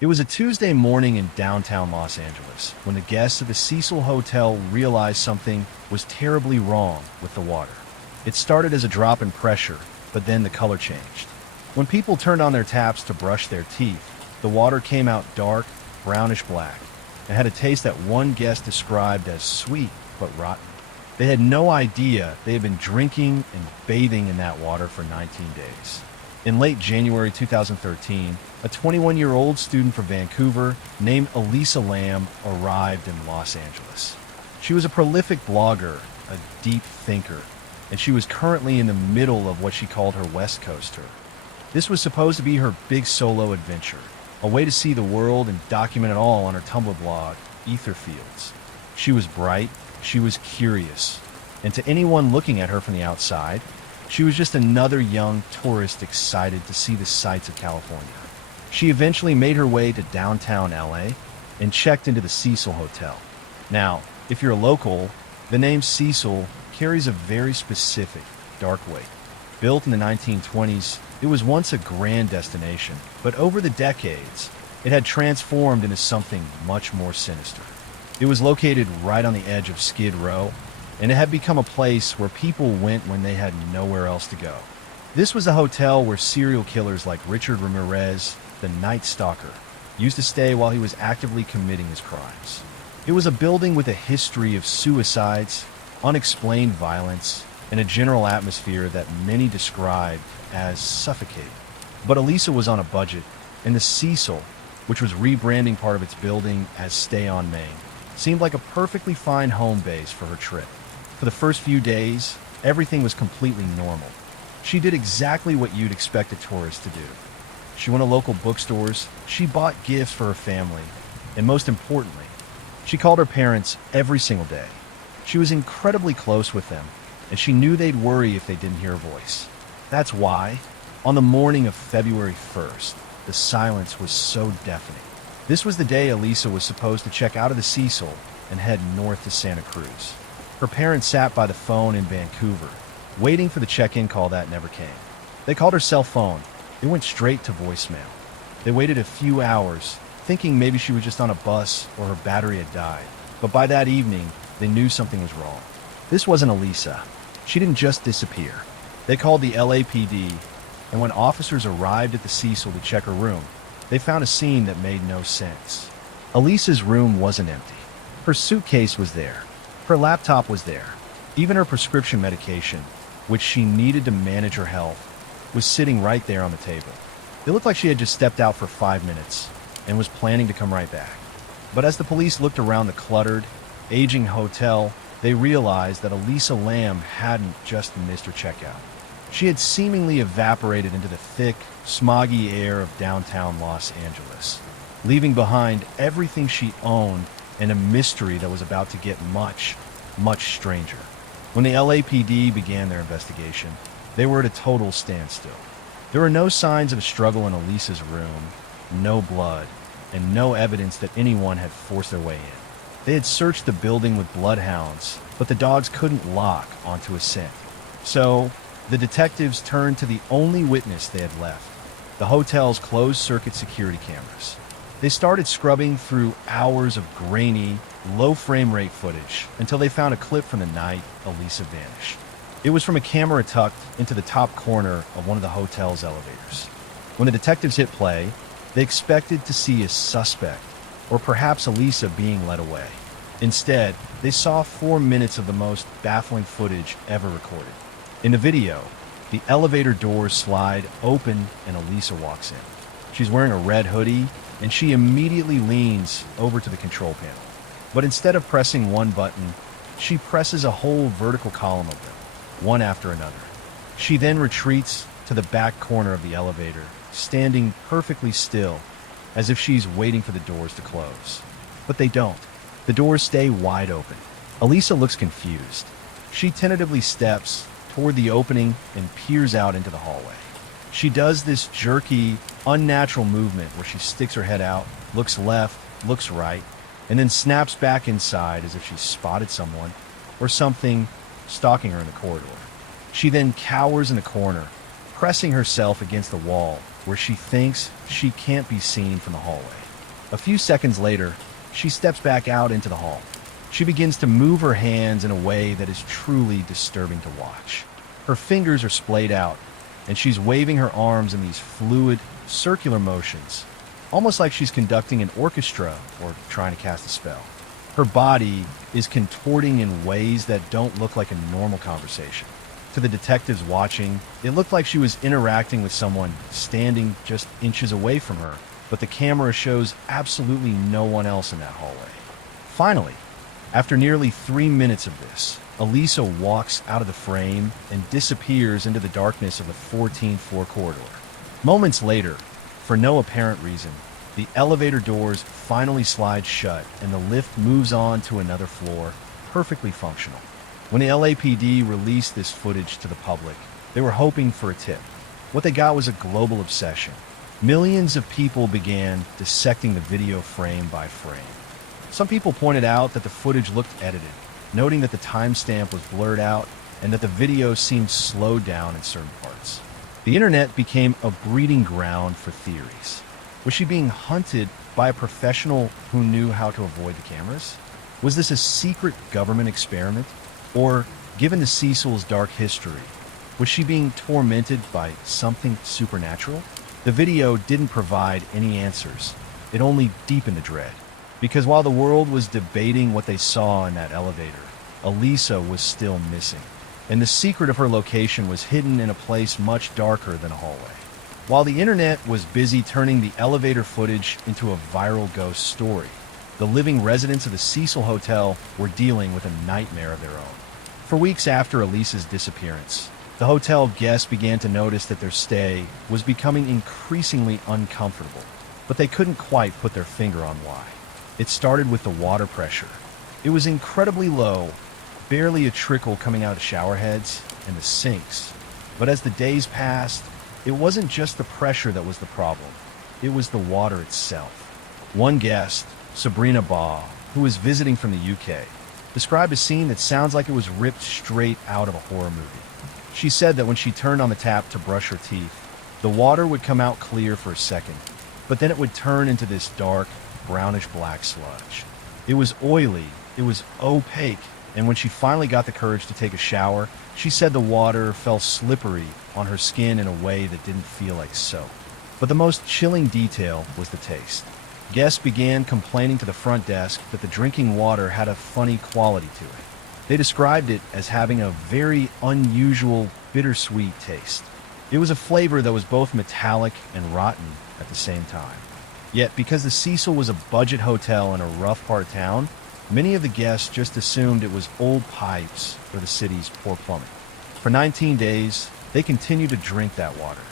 It was a Tuesday morning in downtown Los Angeles when the guests of the Cecil Hotel realized something was terribly wrong with the water. It started as a drop in pressure, but then the color changed. When people turned on their taps to brush their teeth, the water came out dark, brownish black, and had a taste that one guest described as sweet but rotten. They had no idea they had been drinking and bathing in that water for 19 days. In late January 2013, a 21-year-old student from Vancouver named Elisa Lam arrived in Los Angeles. She was a prolific blogger, a deep thinker, and she was currently in the middle of what she called her West Coast tour. This was supposed to be her big solo adventure, a way to see the world and document it all on her Tumblr blog, Etherfields. She was bright, she was curious, and to anyone looking at her from the outside, she was just another young tourist excited to see the sights of California. She eventually made her way to downtown LA and checked into the Cecil Hotel. Now, if you're a local, the name Cecil carries a very specific, dark weight. Built in the 1920s, it was once a grand destination, but over the decades, it had transformed into something much more sinister. It was located right on the edge of Skid Row, and it had become a place where people went when they had nowhere else to go. This was a hotel where serial killers like Richard Ramirez, the Night Stalker, used to stay while he was actively committing his crimes. It was a building with a history of suicides, unexplained violence, and a general atmosphere that many described as suffocating. But Elisa was on a budget, and the Cecil, which was rebranding part of its building as Stay on Main, seemed like a perfectly fine home base for her trip. For the first few days, everything was completely normal. She did exactly what you'd expect a tourist to do. She went to local bookstores, she bought gifts for her family, and most importantly, she called her parents every single day. She was incredibly close with them, and she knew they'd worry if they didn't hear her voice. That's why, on the morning of February 1st, the silence was so deafening. This was the day Elisa was supposed to check out of the Cecil and head north to Santa Cruz. Her parents sat by the phone in Vancouver, waiting for the check-in call that never came. They called her cell phone. It went straight to voicemail. They waited a few hours, thinking maybe she was just on a bus or her battery had died. But by that evening, they knew something was wrong. This wasn't Elisa. She didn't just disappear. They called the LAPD, and when officers arrived at the Cecil to check her room, they found a scene that made no sense. Elisa's room wasn't empty. Her suitcase was there. Her laptop was there. Even her prescription medication, which she needed to manage her health, was sitting right there on the table. It looked like she had just stepped out for 5 minutes and was planning to come right back. But as the police looked around the cluttered, aging hotel, they realized that Elisa Lam hadn't just missed her checkout. She had seemingly evaporated into the thick, smoggy air of downtown Los Angeles, leaving behind everything she owned and a mystery that was about to get much, much stranger. When the LAPD began their investigation, they were at a total standstill. There were no signs of a struggle in Elisa's room, no blood, and no evidence that anyone had forced their way in. They had searched the building with bloodhounds, but the dogs couldn't lock onto a scent. So, the detectives turned to the only witness they had left, the hotel's closed-circuit security cameras. They started scrubbing through hours of grainy, low-frame-rate footage until they found a clip from the night Elisa vanished. It was from a camera tucked into the top corner of one of the hotel's elevators. When the detectives hit play, they expected to see a suspect, or perhaps Elisa being led away. Instead, they saw 4 minutes of the most baffling footage ever recorded. In the video, the elevator doors slide open and Elisa walks in. She's wearing a red hoodie, and she immediately leans over to the control panel. But instead of pressing one button, she presses a whole vertical column of them, one after another. She then retreats to the back corner of the elevator, standing perfectly still, as if she's waiting for the doors to close. But they don't. The doors stay wide open. Elisa looks confused. She tentatively steps toward the opening and peers out into the hallway. She does this jerky, unnatural movement where she sticks her head out, looks left, looks right, and then snaps back inside as if she spotted someone or something stalking her in the corridor. She then cowers in the corner, pressing herself against the wall where she thinks she can't be seen from the hallway. A few seconds later, she steps back out into the hall. She begins to move her hands in a way that is truly disturbing to watch. Her fingers are splayed out, and she's waving her arms in these fluid, circular motions, almost like she's conducting an orchestra or trying to cast a spell. Her body is contorting in ways that don't look like a normal conversation. To the detectives watching, it looked like she was interacting with someone standing just inches away from her, but the camera shows absolutely no one else in that hallway. Finally, after nearly 3 minutes of this, Elisa walks out of the frame and disappears into the darkness of the 14th floor corridor. Moments later, for no apparent reason, the elevator doors finally slide shut and the lift moves on to another floor, perfectly functional. When the LAPD released this footage to the public, they were hoping for a tip. What they got was a global obsession. Millions of people began dissecting the video frame by frame. Some people pointed out that the footage looked edited, noting that the timestamp was blurred out and that the video seemed slowed down in certain parts. The internet became a breeding ground for theories. Was she being hunted by a professional who knew how to avoid the cameras? Was this a secret government experiment? Or, given the Cecil's dark history, was she being tormented by something supernatural? The video didn't provide any answers. It only deepened the dread. Because while the world was debating what they saw in that elevator, Elisa was still missing. And the secret of her location was hidden in a place much darker than a hallway. While the internet was busy turning the elevator footage into a viral ghost story, the living residents of the Cecil Hotel were dealing with a nightmare of their own. For weeks after Elisa's disappearance, the hotel guests began to notice that their stay was becoming increasingly uncomfortable, but they couldn't quite put their finger on why. It started with the water pressure. It was incredibly low, barely a trickle coming out of shower heads and the sinks. But as the days passed, it wasn't just the pressure that was the problem. It was the water itself. One guest, Sabrina Baugh, who was visiting from the UK, described a scene that sounds like it was ripped straight out of a horror movie. She said that when she turned on the tap to brush her teeth, the water would come out clear for a second, but then it would turn into this dark, brownish-black sludge. It was oily, it was opaque, and when she finally got the courage to take a shower, she said the water felt slippery on her skin in a way that didn't feel like soap. But the most chilling detail was the taste. Guests began complaining to the front desk that the drinking water had a funny quality to it. They described it as having a very unusual, bittersweet taste. It was a flavor that was both metallic and rotten at the same time. Yet, because the Cecil was a budget hotel in a rough part of town, many of the guests just assumed it was old pipes or the city's poor plumbing. For 19 days, they continued to drink that water.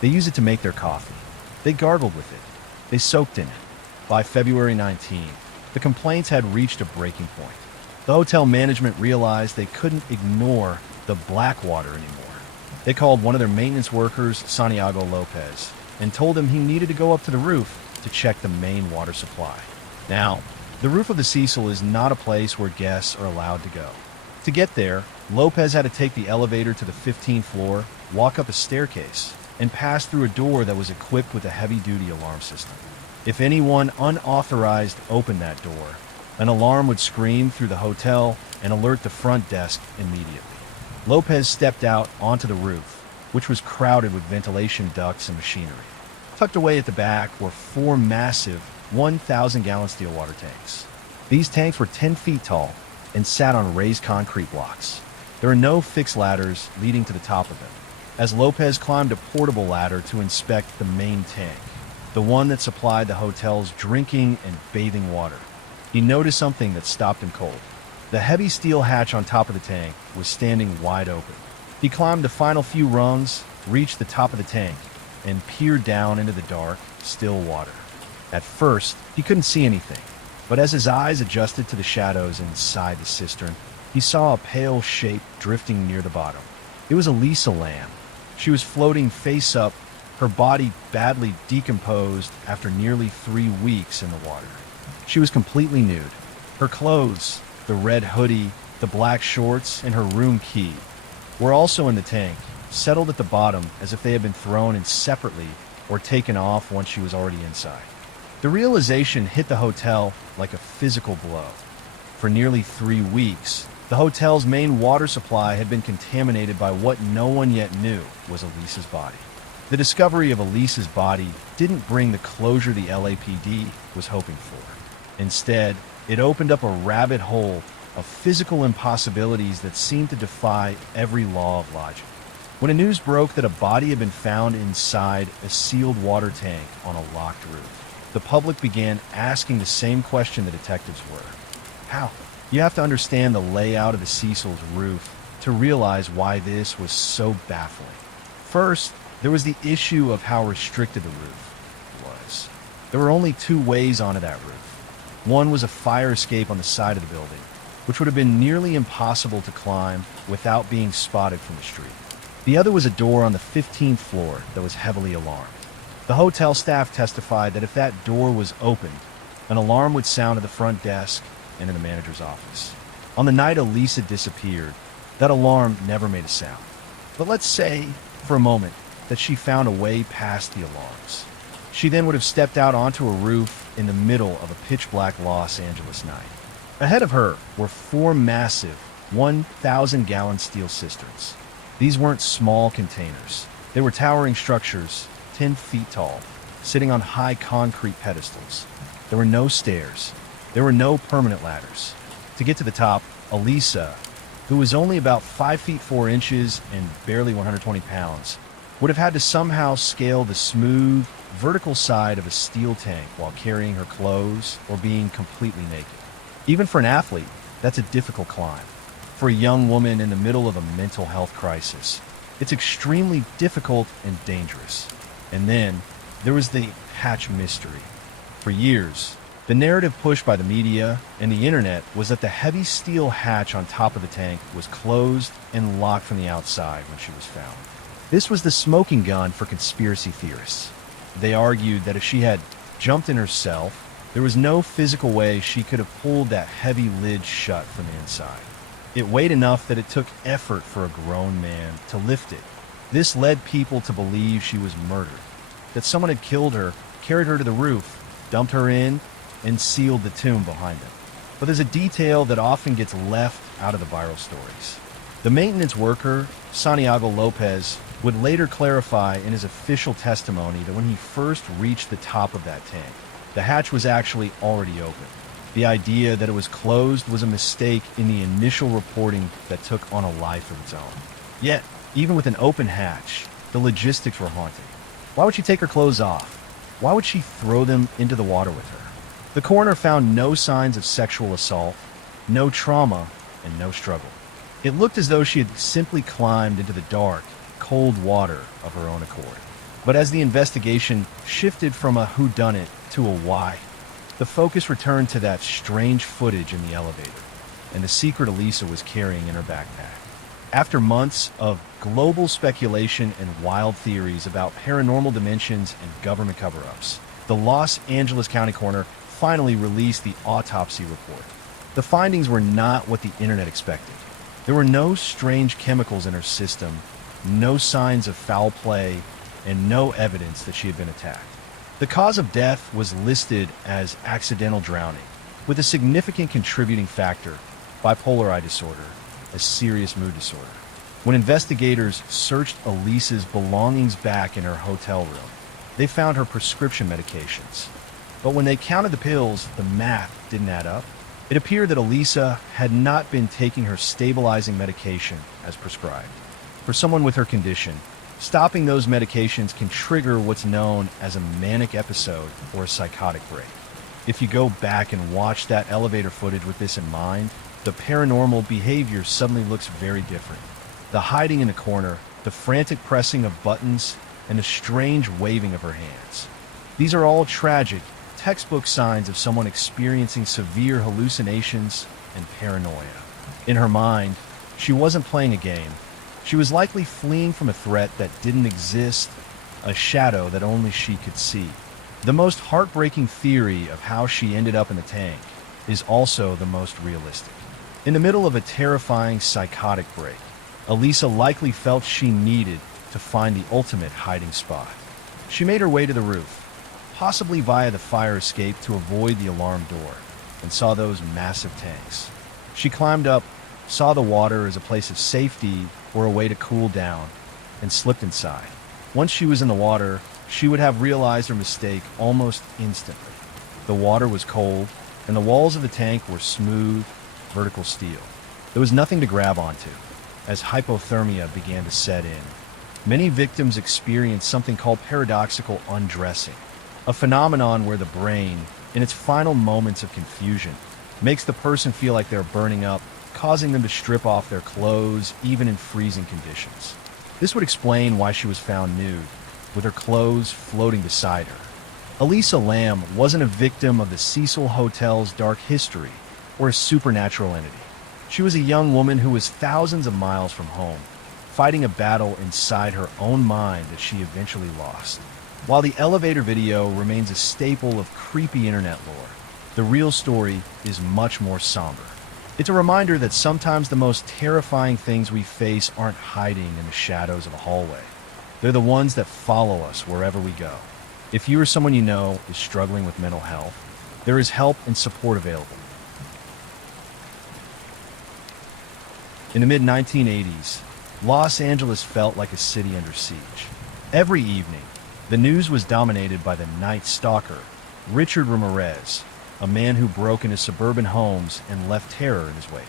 They used it to make their coffee. They gargled with it. They soaked in it. By February 19th, the complaints had reached a breaking point. The hotel management realized they couldn't ignore the black water anymore. They called one of their maintenance workers, Santiago Lopez, and told him he needed to go up to the roof to check the main water supply. Now, the roof of the Cecil is not a place where guests are allowed to go. To get there, Lopez had to take the elevator to the 15th floor, walk up a staircase, and pass through a door that was equipped with a heavy-duty alarm system. If anyone unauthorized opened that door, an alarm would scream through the hotel and alert the front desk immediately. Lopez stepped out onto the roof, which was crowded with ventilation ducts and machinery. Tucked away at the back were 4 massive 1,000-gallon steel water tanks. These tanks were 10 feet tall and sat on raised concrete blocks. There were no fixed ladders leading to the top of them, as Lopez climbed a portable ladder to inspect the main tank, the one that supplied the hotel's drinking and bathing water. He noticed something that stopped him cold. The heavy steel hatch on top of the tank was standing wide open. He climbed the final few rungs, reached the top of the tank, and peered down into the dark, still water. At first, he couldn't see anything, but as his eyes adjusted to the shadows inside the cistern, he saw a pale shape drifting near the bottom. It was Elisa Lamb. She was floating face up, her body badly decomposed after nearly 3 weeks in the water. She was completely nude. Her clothes, the red hoodie, the black shorts, and her room key were also in the tank, settled at the bottom as if they had been thrown in separately or taken off once she was already inside. The realization hit the hotel like a physical blow. For nearly 3 weeks, the hotel's main water supply had been contaminated by what no one yet knew was Elisa's body. The discovery of Elisa's body didn't bring the closure the LAPD was hoping for. Instead, it opened up a rabbit hole of physical impossibilities that seemed to defy every law of logic. When the news broke that a body had been found inside a sealed water tank on a locked roof, the public began asking the same question the detectives were. How? You have to understand the layout of the Cecil's roof to realize why this was so baffling. First, there was the issue of how restricted the roof was. There were only 2 ways onto that roof. One was a fire escape on the side of the building, which would have been nearly impossible to climb without being spotted from the street. The other was a door on the 15th floor that was heavily alarmed. The hotel staff testified that if that door was opened, an alarm would sound at the front desk and in the manager's office. On the night Elisa disappeared, that alarm never made a sound. But let's say, for a moment, that she found a way past the alarms. She then would have stepped out onto a roof in the middle of a pitch-black Los Angeles night. Ahead of her were 4 massive 1,000-gallon steel cisterns. These weren't small containers. They were towering structures, 10 feet tall, sitting on high concrete pedestals. There were no stairs. There were no permanent ladders. To get to the top, Elisa, who was only about 5 feet 4 inches and barely 120 pounds, would have had to somehow scale the smooth, vertical side of a steel tank while carrying her clothes or being completely naked. Even for an athlete, that's a difficult climb. For a young woman in the middle of a mental health crisis, it's extremely difficult and dangerous. And then, there was the hatch mystery. For years, the narrative pushed by the media and the internet was that the heavy steel hatch on top of the tank was closed and locked from the outside when she was found. This was the smoking gun for conspiracy theorists. They argued that if she had jumped in herself, there was no physical way she could have pulled that heavy lid shut from the inside. It weighed enough that it took effort for a grown man to lift it. This led people to believe she was murdered, that someone had killed her, carried her to the roof, dumped her in, and sealed the tomb behind them. But there's a detail that often gets left out of the viral stories. The maintenance worker, Santiago Lopez, would later clarify in his official testimony that when he first reached the top of that tank, the hatch was actually already open. The idea that it was closed was a mistake in the initial reporting that took on a life of its own. Yet, even with an open hatch, the logistics were haunting. Why would she take her clothes off? Why would she throw them into the water with her? The coroner found no signs of sexual assault, no trauma, and no struggle. It looked as though she had simply climbed into the dark, cold water of her own accord. But as the investigation shifted from a whodunit to a why, the focus returned to that strange footage in the elevator and the secret Elisa was carrying in her backpack. After months of global speculation and wild theories about paranormal dimensions and government cover-ups, the Los Angeles County coroner finally released the autopsy report. The findings were not what the internet expected. There were no strange chemicals in her system, no signs of foul play, and no evidence that she had been attacked. The cause of death was listed as accidental drowning, with a significant contributing factor, bipolar I disorder, a serious mood disorder. When investigators searched Elisa's belongings back in her hotel room, they found her prescription medications. But when they counted the pills, the math didn't add up. It appeared that Elisa had not been taking her stabilizing medication as prescribed. For someone with her condition, stopping those medications can trigger what's known as a manic episode or a psychotic break. If you go back and watch that elevator footage with this in mind, the paranormal behavior suddenly looks very different. The hiding in the corner, the frantic pressing of buttons, and the strange waving of her hands. These are all tragic, textbook signs of someone experiencing severe hallucinations and paranoia. In her mind, she wasn't playing a game. She was likely fleeing from a threat that didn't exist, a shadow that only she could see. The most heartbreaking theory of how she ended up in the tank is also the most realistic. In the middle of a terrifying psychotic break, Elisa likely felt she needed to find the ultimate hiding spot. She made her way to the roof. possibly via the fire escape to avoid the alarm door, and saw those massive tanks. She climbed up, saw the water as a place of safety or a way to cool down, and slipped inside. Once she was in the water, she would have realized her mistake almost instantly. The water was cold, and the walls of the tank were smooth, vertical steel. There was nothing to grab onto. As hypothermia began to set in, many victims experienced something called paradoxical undressing, a phenomenon where the brain, in its final moments of confusion, makes the person feel like they're burning up, causing them to strip off their clothes even in freezing conditions. This would explain why she was found nude, with her clothes floating beside her. Elisa Lamb wasn't a victim of the Cecil Hotel's dark history or a supernatural entity. She was a young woman who was thousands of miles from home, fighting a battle inside her own mind that she eventually lost. While the elevator video remains a staple of creepy internet lore, the real story is much more somber. It's a reminder that sometimes the most terrifying things we face aren't hiding in the shadows of a hallway. They're the ones that follow us wherever we go. If you or someone you know is struggling with mental health, there is help and support available. In the mid-1980s, Los Angeles felt like a city under siege. Every evening, the news was dominated by the night stalker, Richard Ramirez, a man who broke into suburban homes and left terror in his wake.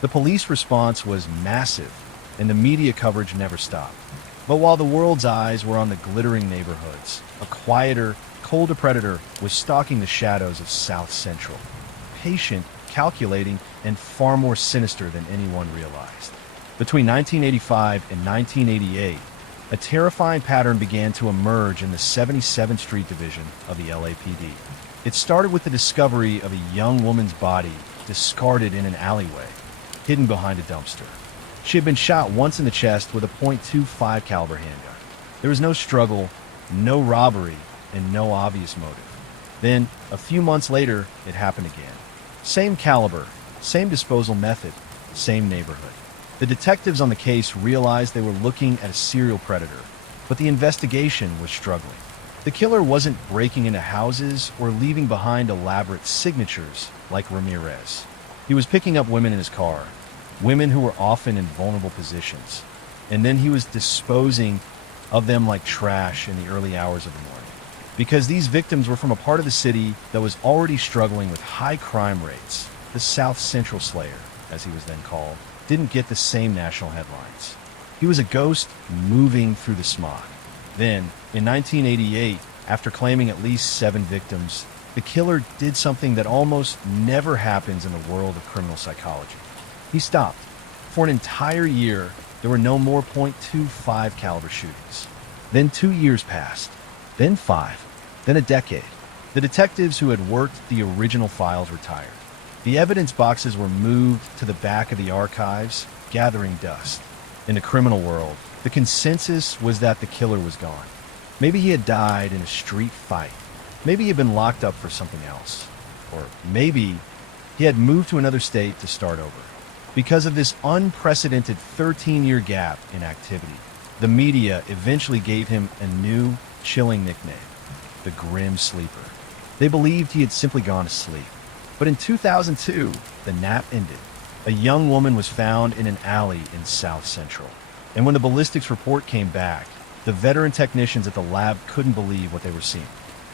The police response was massive, and the media coverage never stopped. But while the world's eyes were on the glittering neighborhoods, a quieter, colder predator was stalking the shadows of South Central, patient, calculating, and far more sinister than anyone realized. Between 1985 and 1988, a terrifying pattern began to emerge in the 77th Street Division of the LAPD. It started with the discovery of a young woman's body discarded in an alleyway, hidden behind a dumpster. She had been shot once in the chest with a .25 caliber handgun. There was no struggle, no robbery, and no obvious motive. Then, a few months later, it happened again. Same caliber, same disposal method, same neighborhood. The detectives on the case realized they were looking at a serial predator, but the investigation was struggling. The killer wasn't breaking into houses or leaving behind elaborate signatures like Ramirez. He was picking up women in his car, women who were often in vulnerable positions, and then he was disposing of them like trash in the early hours of the morning. Because these victims were from a part of the city that was already struggling with high crime rates, the South Central Slayer, as he was then called, didn't get the same national headlines. He was a ghost moving through the smog. Then, in 1988, after claiming at least 7 victims, the killer did something that almost never happens in the world of criminal psychology. He stopped. For an entire year, there were no more .25 caliber shootings. Then 2 years passed, then 5, then a decade. The detectives who had worked the original files retired. The evidence boxes were moved to the back of the archives, gathering dust. In the criminal world, the consensus was that the killer was gone. Maybe he had died in a street fight. Maybe he had been locked up for something else. Or maybe he had moved to another state to start over. Because of this unprecedented 13-year gap in activity, the media eventually gave him a new, chilling nickname, the Grim Sleeper. They believed he had simply gone to sleep. But in 2002, the nap ended. A young woman was found in an alley in South Central. And when the ballistics report came back, the veteran technicians at the lab couldn't believe what they were seeing.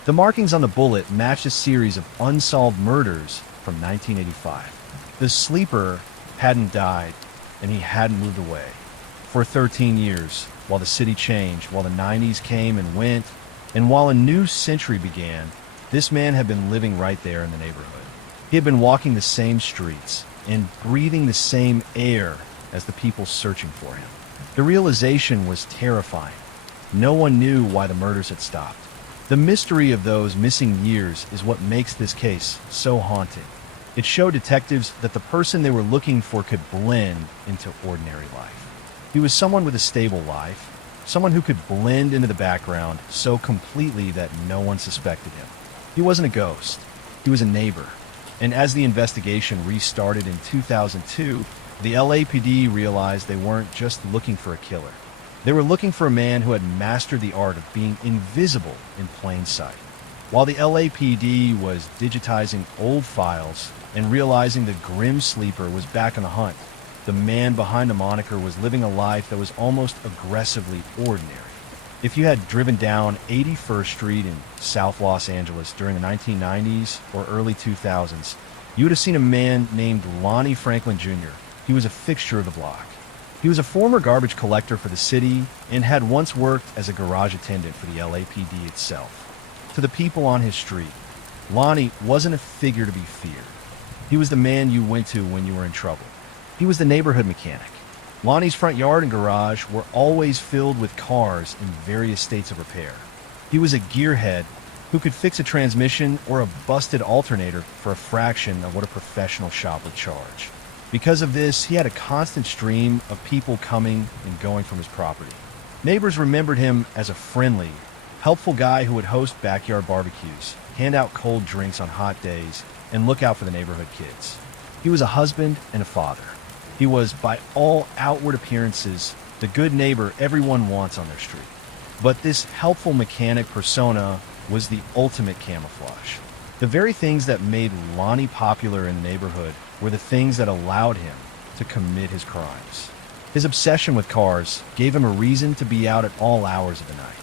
The markings on the bullet matched a series of unsolved murders from 1985. The sleeper hadn't died, and he hadn't moved away. For 13 years, while the city changed, while the 90s came and went, and while a new century began, this man had been living right there in the neighborhood. He had been walking the same streets and breathing the same air as the people searching for him. The realization was terrifying. No one knew why the murders had stopped. The mystery of those missing years is what makes this case so haunting. It showed detectives that the person they were looking for could blend into ordinary life. He was someone with a stable life, someone who could blend into the background so completely that no one suspected him. He wasn't a ghost. He was a neighbor. And as the investigation restarted in 2002, the LAPD realized they weren't just looking for a killer. They were looking for a man who had mastered the art of being invisible in plain sight. While the LAPD was digitizing old files and realizing the grim sleeper was back on the hunt, the man behind the moniker was living a life that was almost aggressively ordinary. If you had driven down 81st Street in South Los Angeles during the 1990s or early 2000s, you would have seen a man named Lonnie Franklin Jr. He was a fixture of the block. He was a former garbage collector for the city and had once worked as a garage attendant for the LAPD itself. To the people on his street, Lonnie wasn't a figure to be feared. He was the man you went to when you were in trouble. He was the neighborhood mechanic. Lonnie's front yard and garage were always filled with cars in various states of repair. He was a gearhead who could fix a transmission or a busted alternator for a fraction of what a professional shop would charge. Because of this, he had a constant stream of people coming and going from his property. Neighbors remembered him as a friendly, helpful guy who would host backyard barbecues, hand out cold drinks on hot days, and look out for the neighborhood kids. He was a husband and a father. He was, by all outward appearances, the good neighbor everyone wants on their street. But this helpful mechanic persona was the ultimate camouflage. The very things that made Lonnie popular in the neighborhood were the things that allowed him to commit his crimes. His obsession with cars gave him a reason to be out at all hours of the night.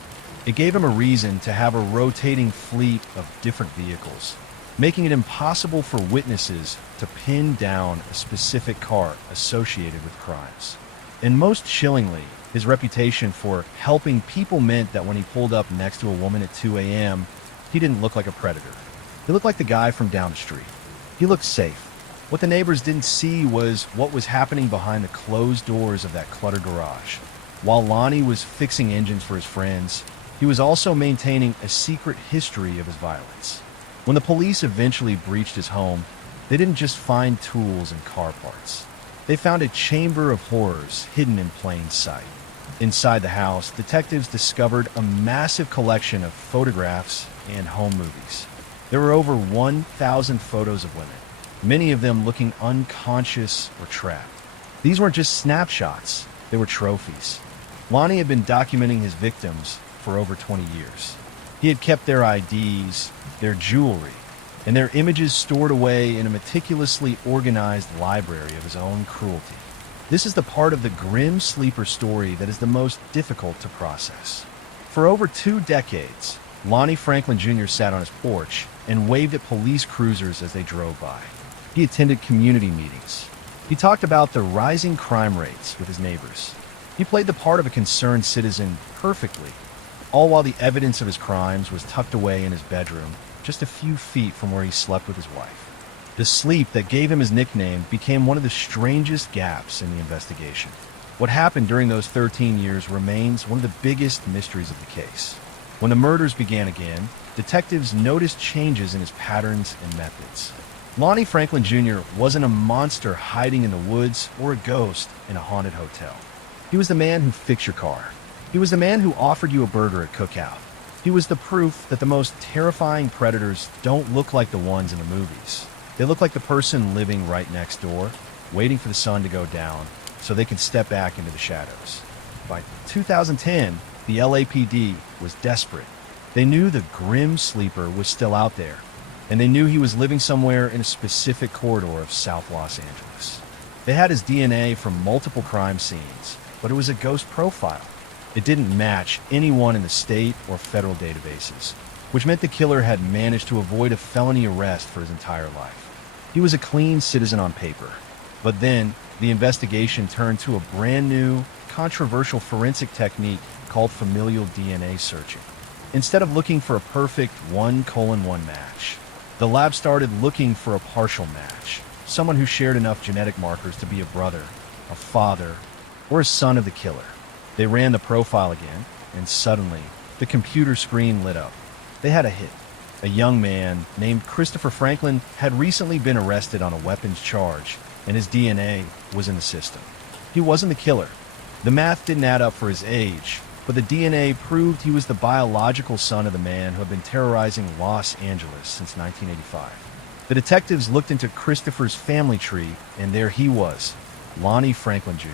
It gave him a reason to have a rotating fleet of different vehicles, making it impossible for witnesses to pin down a specific car associated with crimes. And most chillingly, his reputation for helping people meant that when he pulled up next to a woman at 2 a.m., he didn't look like a predator. He looked like the guy from down the street. He looked safe. What the neighbors didn't see was what was happening behind the closed doors of that cluttered garage. While Lonnie was fixing engines for his friends, he was also maintaining a secret history of his violence. When the police eventually breached his home, they didn't just find tools and car parts. They found a chamber of horrors hidden in plain sight. Inside the house, detectives discovered a massive collection of photographs and home movies. There were over 1,000 photos of women, many of them looking unconscious or trapped. These weren't just snapshots, they were trophies. Lonnie had been documenting his victims for over 20 years. He had kept their IDs, their jewelry, and their images stored away in a meticulously organized library of his own cruelty. This is the part of the grim sleeper story that is the most difficult to process. For over 2 decades, Lonnie Franklin Jr. sat on his porch and waved at police cruisers as they drove by. He attended community meetings. He talked about the rising crime rates with his neighbors. He played the part of a concerned citizen perfectly, all while the evidence of his crimes was tucked away in his bedroom, just a few feet from where he slept with his wife. The sleep that gave him his nickname became one of the strangest gaps in the investigation. What happened during those 13 years remains one of the biggest mysteries of the case. When the murders began again, detectives noticed changes in his patterns and methods. Lonnie Franklin Jr. wasn't a monster hiding in the woods or a ghost in a haunted hotel. He was the man who fixed your car. He was the man who offered you a burger at Cookout. He was the proof that the most terrifying predators don't look like the ones in the movies. They look like the person living right next door, waiting for the sun to go down so they can step back into the shadows. By 2010, the LAPD was desperate. They knew the grim sleeper was still out there, and they knew he was living somewhere in a specific corridor of South Los Angeles. They had his DNA from multiple crime scenes, but it was a ghost profile. It didn't match anyone in the state or federal databases, which meant the killer had managed to avoid a felony arrest for his entire life. He was a clean citizen on paper, but then the investigation turned to a brand new, controversial forensic technique called familial DNA searching. Instead of looking for a perfect 1:1 match, the lab started looking for a partial match, someone who shared enough genetic markers to be a brother, a father, or a son of the killer. They ran the profile again, and suddenly, the computer screen lit up. They had a hit. A young man named Christopher Franklin had recently been arrested on a weapons charge, and his DNA was in the system. He wasn't the killer. The math didn't add up for his age, but the DNA proved he was the biological son of the man who had been terrorizing Los Angeles since 1985. The detectives looked into Christopher's family tree, and there he was, Lonnie Franklin Jr.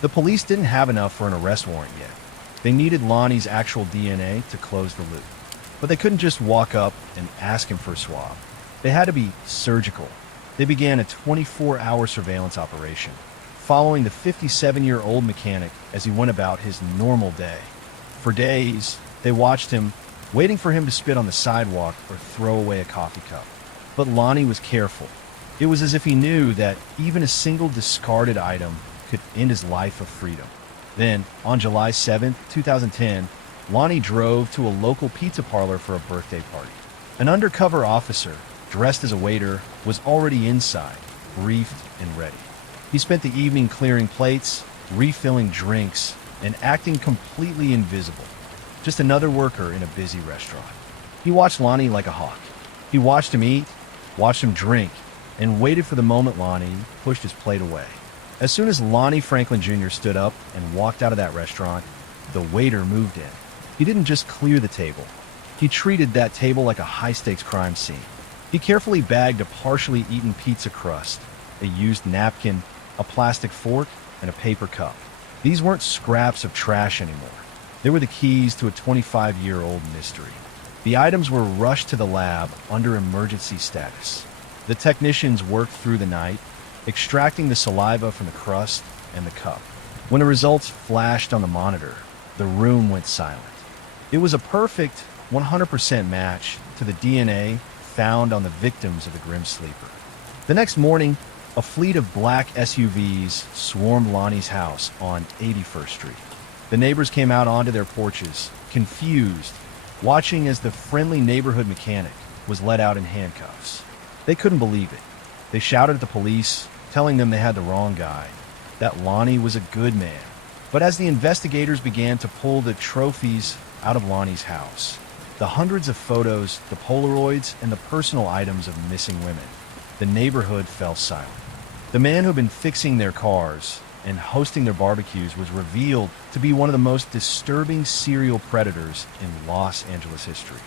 The police didn't have enough for an arrest warrant yet. They needed Lonnie's actual DNA to close the loop. But they couldn't just walk up and ask him for a swab. They had to be surgical. They began a 24-hour surveillance operation, following the 57-year-old mechanic as he went about his normal day. For days, they watched him, waiting for him to spit on the sidewalk or throw away a coffee cup. But Lonnie was careful. It was as if he knew that even a single discarded item could end his life of freedom. Then, on July 7, 2010, Lonnie drove to a local pizza parlor for a birthday party. An undercover officer, dressed as a waiter, was already inside, briefed and ready. He spent the evening clearing plates, refilling drinks, and acting completely invisible. Just another worker in a busy restaurant. He watched Lonnie like a hawk. He watched him eat, watched him drink, and waited for the moment Lonnie pushed his plate away. As soon as Lonnie Franklin Jr. stood up and walked out of that restaurant, the waiter moved in. He didn't just clear the table. He treated that table like a high-stakes crime scene. He carefully bagged a partially eaten pizza crust, a used napkin, a plastic fork, and a paper cup. These weren't scraps of trash anymore. They were the keys to a 25-year-old mystery. The items were rushed to the lab under emergency status. The technicians worked through the night, extracting the saliva from the crust and the cup. When the results flashed on the monitor, the room went silent. It was a perfect 100% match to the DNA found on the victims of the Grim Sleeper. The next morning, a fleet of black SUVs swarmed Lonnie's house on 81st Street. The neighbors came out onto their porches, confused, watching as the friendly neighborhood mechanic was let out in handcuffs. They couldn't believe it. They shouted at the police, telling them they had the wrong guy, that Lonnie was a good man. But as the investigators began to pull the trophies out of Lonnie's house, the hundreds of photos, the Polaroids, and the personal items of missing women, the neighborhood fell silent. The man who'd been fixing their cars and hosting their barbecues was revealed to be one of the most disturbing serial predators in Los Angeles history.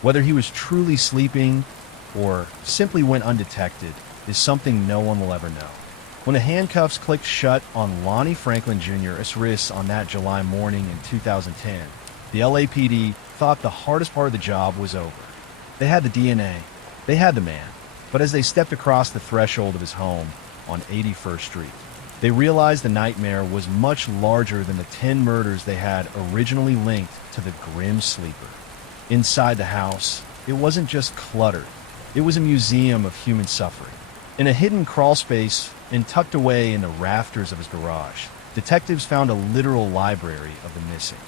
Whether he was truly sleeping or simply went undetected is something no one will ever know. When the handcuffs clicked shut on Lonnie Franklin Jr.'s wrists on that July morning in 2010, the LAPD thought the hardest part of the job was over. They had the DNA, they had the man, but as they stepped across the threshold of his home on 81st Street, they realized the nightmare was much larger than the 10 murders they had originally linked to the Grim Sleeper. Inside the house, it wasn't just cluttered. It was a museum of human suffering. In a hidden crawl space and tucked away in the rafters of his garage, detectives found a literal library of the missing.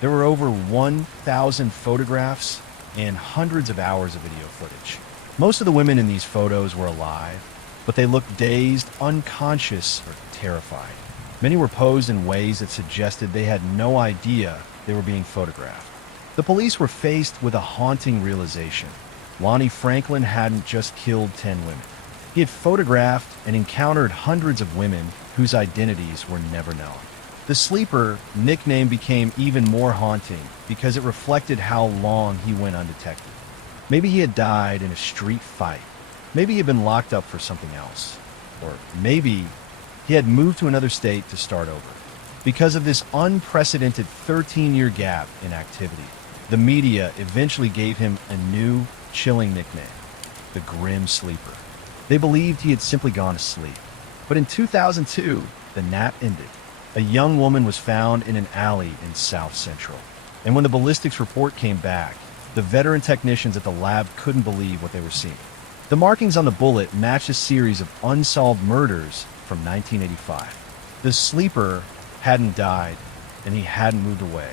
There were over 1,000 photographs and hundreds of hours of video footage. Most of the women in these photos were alive, but they looked dazed, unconscious, or terrified. Many were posed in ways that suggested they had no idea they were being photographed. The police were faced with a haunting realization. Lonnie Franklin hadn't just killed 10 women. He had photographed and encountered hundreds of women whose identities were never known. The Sleeper nickname became even more haunting because it reflected how long he went undetected. Maybe he had died in a street fight. Maybe he had been locked up for something else. Or maybe he had moved to another state to start over. Because of this unprecedented 13-year gap in activity, the media eventually gave him a new, chilling nickname, the Grim Sleeper. They believed he had simply gone to sleep. But in 2002, the nap ended. A young woman was found in an alley in South Central. And when the ballistics report came back, the veteran technicians at the lab couldn't believe what they were seeing. The markings on the bullet matched a series of unsolved murders from 1985. The Sleeper hadn't died, and he hadn't moved away.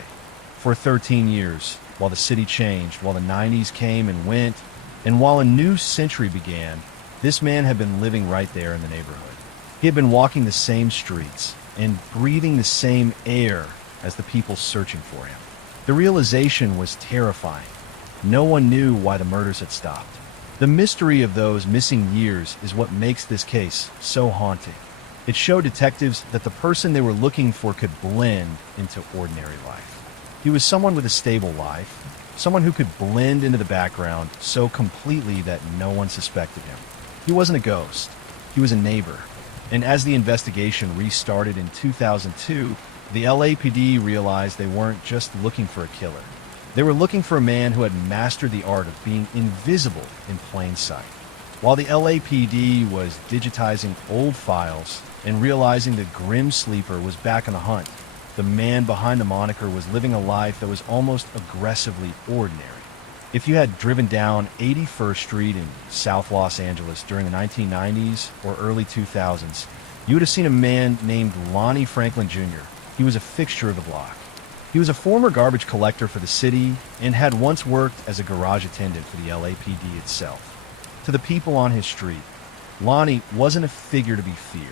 For 13 years, while the city changed, while the 90s came and went, and while a new century began, this man had been living right there in the neighborhood. He had been walking the same streets and breathing the same air as the people searching for him. The realization was terrifying. No one knew why the murders had stopped. The mystery of those missing years is what makes this case so haunting. It showed detectives that the person they were looking for could blend into ordinary life. He was someone with a stable life, someone who could blend into the background so completely that no one suspected him. He wasn't a ghost. He was a neighbor. And as the investigation restarted in 2002, the LAPD realized they weren't just looking for a killer. They were looking for a man who had mastered the art of being invisible in plain sight. While the LAPD was digitizing old files and realizing the grim sleeper was back on the hunt, the man behind the moniker was living a life that was almost aggressively ordinary. If you had driven down 81st Street in South Los Angeles during the 1990s or early 2000s, you would have seen a man named Lonnie Franklin Jr. He was a fixture of the block. He was a former garbage collector for the city and had once worked as a garage attendant for the LAPD itself. To the people on his street, Lonnie wasn't a figure to be feared.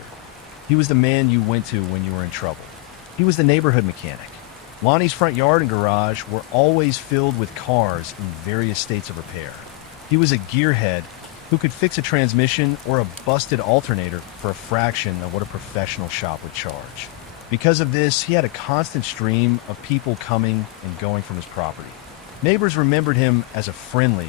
He was the man you went to when you were in trouble. He was the neighborhood mechanic. Lonnie's front yard and garage were always filled with cars in various states of repair. He was a gearhead who could fix a transmission or a busted alternator for a fraction of what a professional shop would charge. Because of this, he had a constant stream of people coming and going from his property. Neighbors remembered him as a friendly,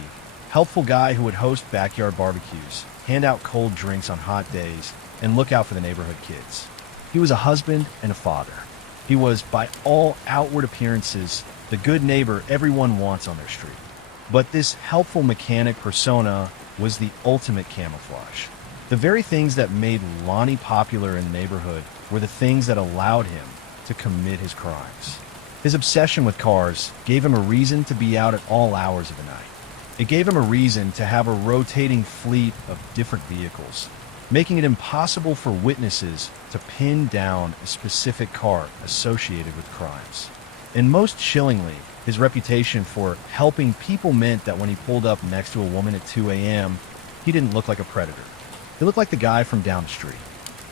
helpful guy who would host backyard barbecues, hand out cold drinks on hot days, and look out for the neighborhood kids. He was a husband and a father. He was, by all outward appearances, the good neighbor everyone wants on their street. But this helpful mechanic persona was the ultimate camouflage. The very things that made Lonnie popular in the neighborhood were the things that allowed him to commit his crimes. His obsession with cars gave him a reason to be out at all hours of the night. It gave him a reason to have a rotating fleet of different vehicles, making it impossible for witnesses to pin down a specific car associated with crimes. And most chillingly, his reputation for helping people meant that when he pulled up next to a woman at 2 a.m., he didn't look like a predator. He looked like the guy from down the street.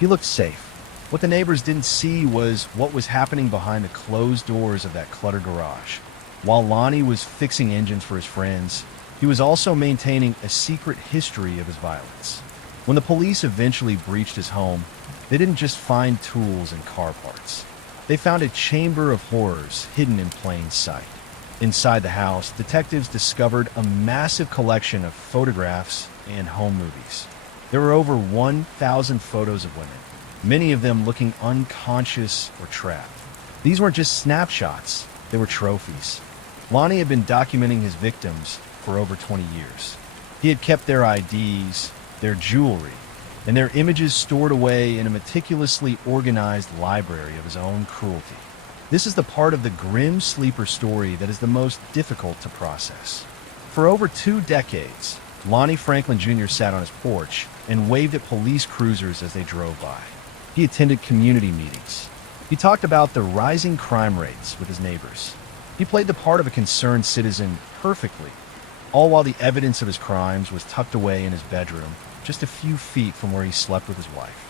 He looked safe. What the neighbors didn't see was what was happening behind the closed doors of that cluttered garage. While Lonnie was fixing engines for his friends, he was also maintaining a secret history of his violence. When the police eventually breached his home, they didn't just find tools and car parts. They found a chamber of horrors hidden in plain sight. Inside the house, detectives discovered a massive collection of photographs and home movies. There were over 1,000 photos of women, many of them looking unconscious or trapped. These weren't just snapshots, they were trophies. Lonnie had been documenting his victims for over 20 years. He had kept their IDs, their jewelry, and their images stored away in a meticulously organized library of his own cruelty. This is the part of the grim sleeper story that is the most difficult to process. For over 2 decades, Lonnie Franklin Jr. sat on his porch and waved at police cruisers as they drove by. He attended community meetings. He talked about the rising crime rates with his neighbors. He played the part of a concerned citizen perfectly, all while the evidence of his crimes was tucked away in his bedroom, just a few feet from where he slept with his wife.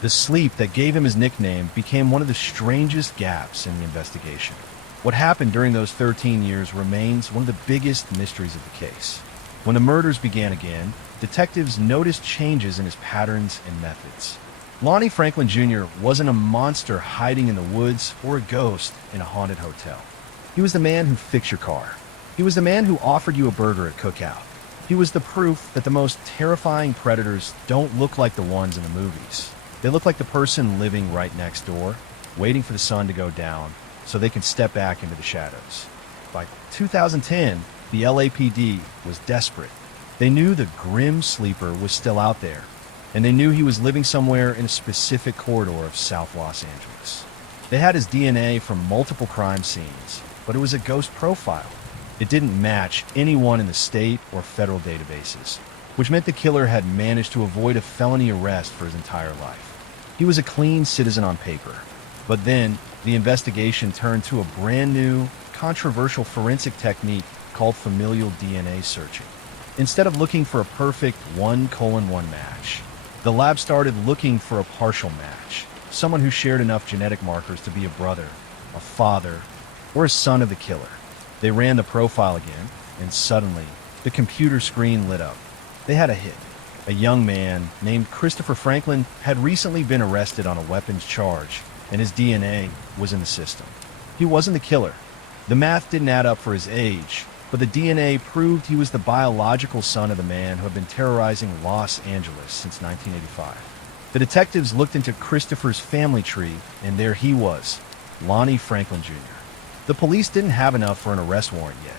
The sleep that gave him his nickname became one of the strangest gaps in the investigation. What happened during those 13 years remains one of the biggest mysteries of the case. When the murders began again, detectives noticed changes in his patterns and methods. Lonnie Franklin Jr. wasn't a monster hiding in the woods or a ghost in a haunted hotel. He was the man who fixed your car. He was the man who offered you a burger at Cookout. He was the proof that the most terrifying predators don't look like the ones in the movies. They look like the person living right next door, waiting for the sun to go down so they can step back into the shadows. By 2010, the LAPD was desperate. They knew the grim sleeper was still out there, and they knew he was living somewhere in a specific corridor of South Los Angeles. They had his DNA from multiple crime scenes, but it was a ghost profile. It didn't match anyone in the state or federal databases, which meant the killer had managed to avoid a felony arrest for his entire life. He was a clean citizen on paper, but then the investigation turned to a brand new, controversial forensic technique called familial DNA searching. Instead of looking for a perfect 1:1 match, the lab started looking for a partial match, someone who shared enough genetic markers to be a brother, a father, or a son of the killer. They ran the profile again, and suddenly, the computer screen lit up. They had a hit. A young man named Christopher Franklin had recently been arrested on a weapons charge, and his DNA was in the system. He wasn't the killer. The math didn't add up for his age, but the DNA proved he was the biological son of the man who had been terrorizing Los Angeles since 1985. The detectives looked into Christopher's family tree, and there he was, Lonnie Franklin Jr. The police didn't have enough for an arrest warrant yet,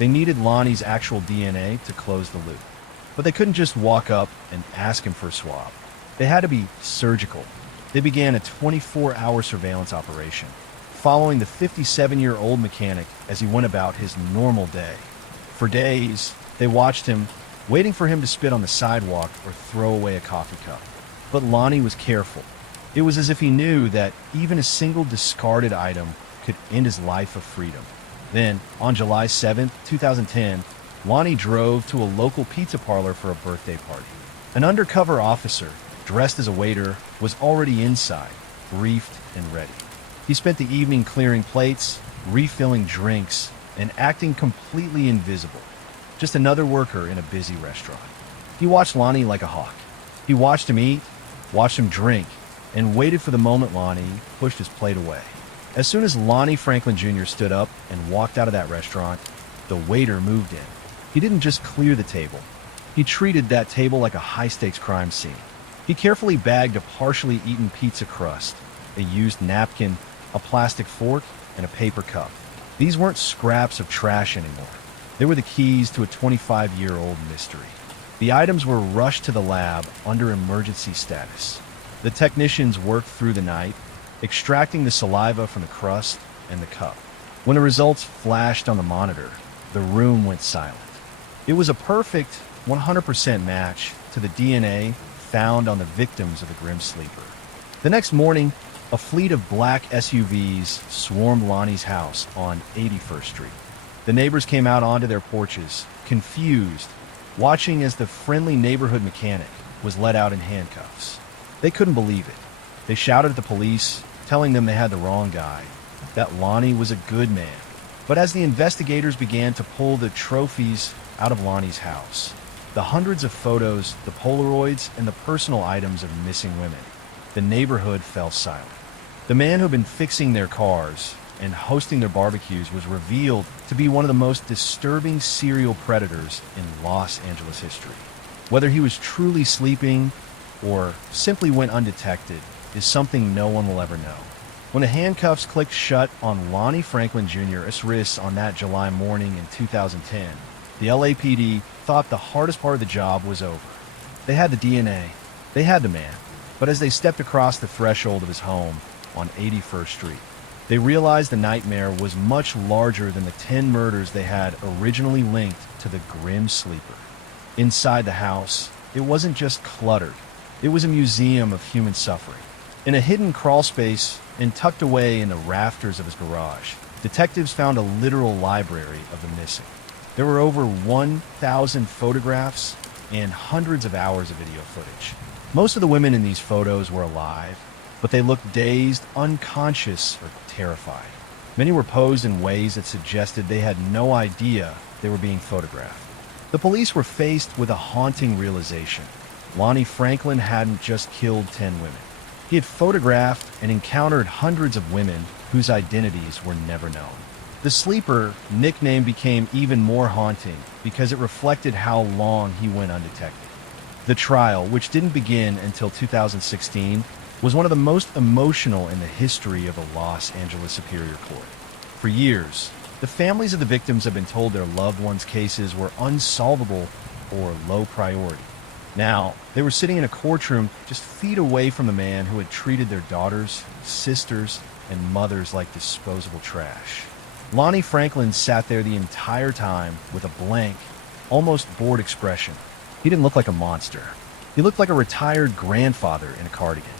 They needed Lonnie's actual DNA to close the loop. But they couldn't just walk up and ask him for a swab. They had to be surgical. They began a 24-hour surveillance operation, following the 57-year-old mechanic as he went about his normal day. For days, they watched him, waiting for him to spit on the sidewalk or throw away a coffee cup. But Lonnie was careful. It was as if he knew that even a single discarded item could end his life of freedom. Then, on July 7, 2010, Lonnie drove to a local pizza parlor for a birthday party. An undercover officer, dressed as a waiter, was already inside, briefed and ready. He spent the evening clearing plates, refilling drinks, and acting completely invisible. Just another worker in a busy restaurant. He watched Lonnie like a hawk. He watched him eat, watched him drink, and waited for the moment Lonnie pushed his plate away. As soon as Lonnie Franklin Jr. stood up and walked out of that restaurant, the waiter moved in. He didn't just clear the table. He treated that table like a high-stakes crime scene. He carefully bagged a partially eaten pizza crust, a used napkin, a plastic fork, and a paper cup. These weren't scraps of trash anymore. They were the keys to a 25-year-old mystery. The items were rushed to the lab under emergency status. The technicians worked through the night, extracting the saliva from the crust and the cup. When the results flashed on the monitor, the room went silent. It was a perfect 100% match to the DNA found on the victims of the Grim Sleeper. The next morning, a fleet of black SUVs swarmed Lonnie's house on 81st Street. The neighbors came out onto their porches, confused, watching as the friendly neighborhood mechanic was let out in handcuffs. They couldn't believe it. They shouted at the police, telling them they had the wrong guy, that Lonnie was a good man. But as the investigators began to pull the trophies out of Lonnie's house, the hundreds of photos, the Polaroids, and the personal items of missing women, the neighborhood fell silent. The man who'd been fixing their cars and hosting their barbecues was revealed to be one of the most disturbing serial predators in Los Angeles history. Whether he was truly sleeping or simply went undetected is something no one will ever know. When the handcuffs clicked shut on Lonnie Franklin Jr.'s wrists on that July morning in 2010, the LAPD thought the hardest part of the job was over. They had the DNA. They had the man. But as they stepped across the threshold of his home on 81st Street, they realized the nightmare was much larger than the 10 murders they had originally linked to the Grim Sleeper. Inside the house, it wasn't just cluttered. It was a museum of human suffering. In a hidden crawl space and tucked away in the rafters of his garage, detectives found a literal library of the missing. There were over 1,000 photographs and hundreds of hours of video footage. Most of the women in these photos were alive, but they looked dazed, unconscious, or terrified. Many were posed in ways that suggested they had no idea they were being photographed. The police were faced with a haunting realization. Lonnie Franklin hadn't just killed 10 women. He had photographed and encountered hundreds of women whose identities were never known. The Sleeper nickname became even more haunting because it reflected how long he went undetected. The trial, which didn't begin until 2016, was one of the most emotional in the history of the Los Angeles Superior Court. For years, the families of the victims have been told their loved ones' cases were unsolvable or low priority. Now, they were sitting in a courtroom just feet away from the man who had treated their daughters, sisters, and mothers like disposable trash. Lonnie Franklin sat there the entire time with a blank, almost bored expression. He didn't look like a monster. He looked like a retired grandfather in a cardigan.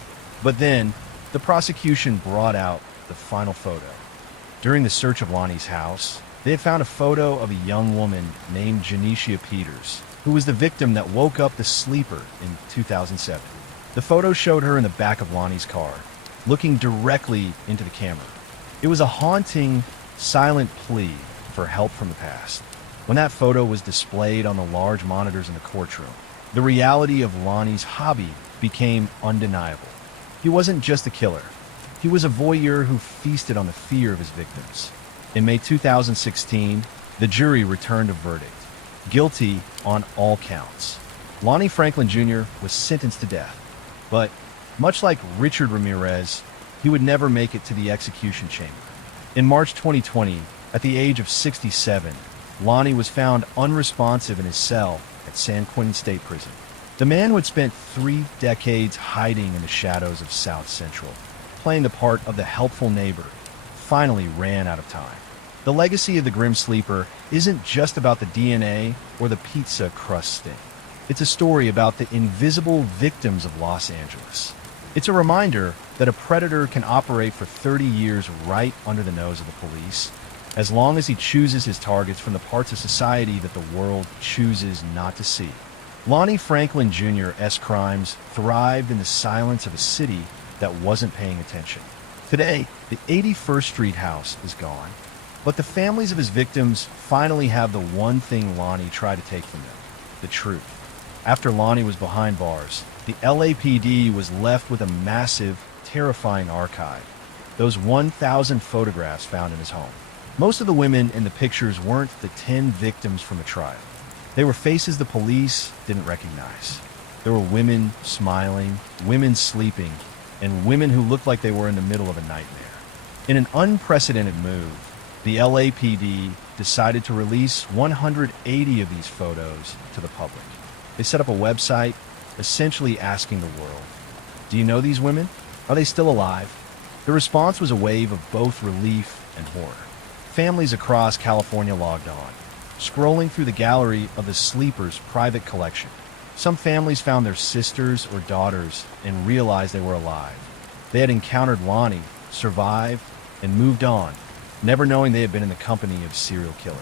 But then, the prosecution brought out the final photo. During the search of Lonnie's house, they had found a photo of a young woman named Janicia Peters, who was the victim that woke up the Sleeper in 2007. The photo showed her in the back of Lonnie's car, looking directly into the camera. It was a haunting, silent plea for help from the past. When that photo was displayed on the large monitors in the courtroom, the reality of Lonnie's hobby became undeniable. He wasn't just a killer. He was a voyeur who feasted on the fear of his victims. In May 2016, the jury returned a verdict. Guilty on all counts. Lonnie Franklin Jr. was sentenced to death. But, much like Richard Ramirez, he would never make it to the execution chamber. In March 2020, at the age of 67, Lonnie was found unresponsive in his cell at San Quentin State Prison. The man who had spent 3 decades hiding in the shadows of South Central, playing the part of the helpful neighbor, finally ran out of time. The legacy of the Grim Sleeper isn't just about the DNA or the pizza crust sting. It's a story about the invisible victims of Los Angeles. It's a reminder that a predator can operate for 30 years right under the nose of the police, as long as he chooses his targets from the parts of society that the world chooses not to see. Lonnie Franklin Jr.'s crimes thrived in the silence of a city that wasn't paying attention. Today, the 81st Street house is gone, but the families of his victims finally have the one thing Lonnie tried to take from them: the truth. After Lonnie was behind bars, the LAPD was left with a massive, terrifying archive. Those 1,000 photographs found in his home. Most of the women in the pictures weren't the 10 victims from a trial. They were faces the police didn't recognize. There were women smiling, women sleeping, and women who looked like they were in the middle of a nightmare. In an unprecedented move, the LAPD decided to release 180 of these photos to the public. They set up a website, essentially asking the world, "Do you know these women? Are they still alive?" The response was a wave of both relief and horror. Families across California logged on, scrolling through the gallery of the Sleeper's private collection. Some families found their sisters or daughters and realized they were alive. They had encountered Lonnie, survived, and moved on, never knowing they had been in the company of a serial killer.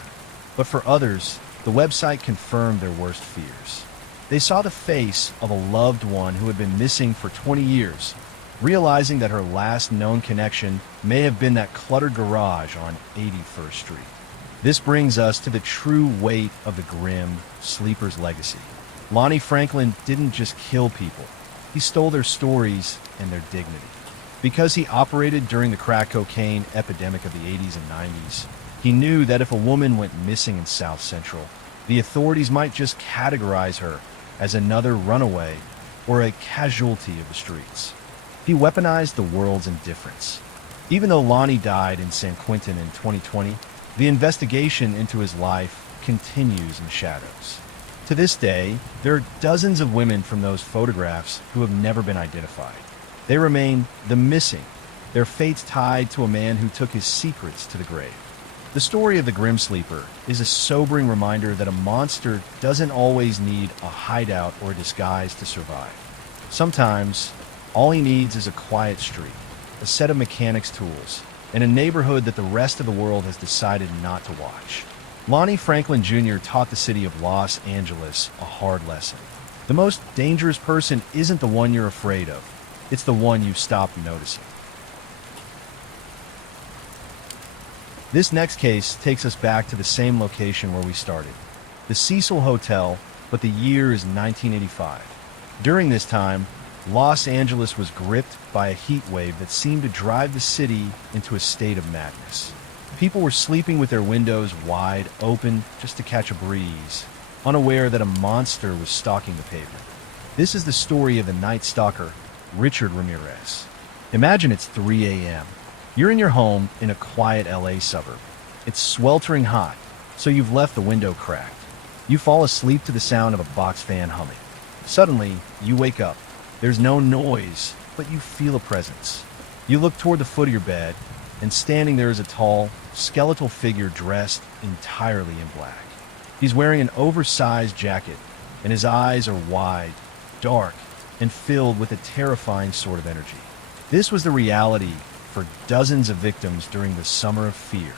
But for others, the website confirmed their worst fears. They saw the face of a loved one who had been missing for 20 years, realizing that her last known connection may have been that cluttered garage on 81st Street. This brings us to the true weight of the Grim Sleeper's legacy. Lonnie Franklin didn't just kill people, he stole their stories and their dignity. Because he operated during the crack cocaine epidemic of the 80s and 90s, he knew that if a woman went missing in South Central, the authorities might just categorize her as another runaway or a casualty of the streets. He weaponized the world's indifference. Even though Lonnie died in San Quentin in 2020, the investigation into his life continues in the shadows. To this day, there are dozens of women from those photographs who have never been identified. They remain the missing, their fates tied to a man who took his secrets to the grave. The story of the Grim Sleeper is a sobering reminder that a monster doesn't always need a hideout or a disguise to survive. Sometimes, all he needs is a quiet street, a set of mechanics tools, and a neighborhood that the rest of the world has decided not to watch. Lonnie Franklin Jr. taught the city of Los Angeles a hard lesson. The most dangerous person isn't the one you're afraid of, it's the one you stopped noticing. This next case takes us back to the same location where we started, the Cecil Hotel, but the year is 1985. During this time, Los Angeles was gripped by a heat wave that seemed to drive the city into a state of madness. People were sleeping with their windows wide open just to catch a breeze, unaware that a monster was stalking the pavement. This is the story of the Night Stalker, Richard Ramirez. Imagine it's 3 a.m. You're in your home in a quiet LA suburb. It's sweltering hot, so you've left the window cracked. You fall asleep to the sound of a box fan humming. Suddenly, you wake up. There's no noise, but you feel a presence. You look toward the foot of your bed, and standing there is a tall, skeletal figure dressed entirely in black. He's wearing an oversized jacket, and his eyes are wide, dark, and filled with a terrifying sort of energy. This was the reality for dozens of victims during the Summer of Fear.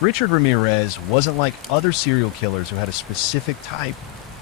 Richard Ramirez wasn't like other serial killers who had a specific type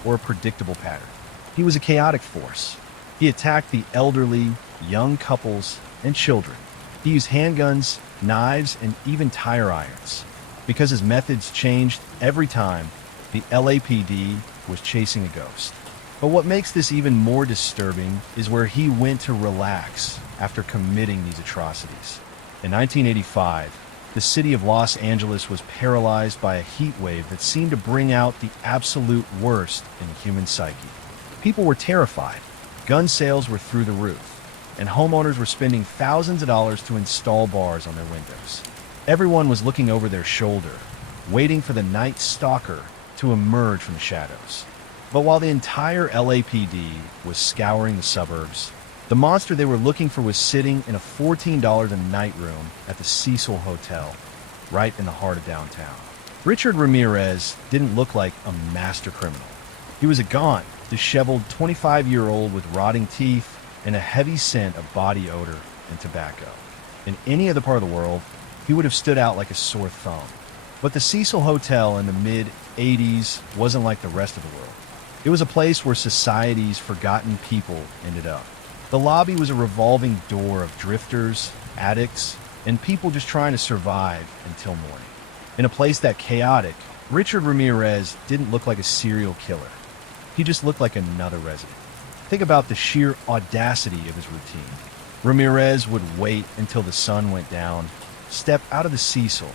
or a predictable pattern. He was a chaotic force. He attacked the elderly, young couples, and children. He used handguns, knives, and even tire irons. Because his methods changed every time, the LAPD was chasing a ghost. But what makes this even more disturbing is where he went to relax after committing these atrocities. In 1985, the city of Los Angeles was paralyzed by a heat wave that seemed to bring out the absolute worst in the human psyche. People were terrified, gun sales were through the roof, and homeowners were spending thousands of dollars to install bars on their windows. Everyone was looking over their shoulder, waiting for the night stalker to emerge from the shadows. But while the entire LAPD was scouring the suburbs, the monster they were looking for was sitting in a $14 a night room at the Cecil Hotel, right in the heart of downtown. Richard Ramirez didn't look like a master criminal. He was a gaunt, disheveled 25-year-old with rotting teeth and a heavy scent of body odor and tobacco. In any other part of the world, he would have stood out like a sore thumb. But the Cecil Hotel in the mid-'80s wasn't like the rest of the world. It was a place where society's forgotten people ended up. The lobby was a revolving door of drifters, addicts, and people just trying to survive until morning. In a place that chaotic, Richard Ramirez didn't look like a serial killer. He just looked like another resident. Think about the sheer audacity of his routine. Ramirez would wait until the sun went down, step out of the Cecil,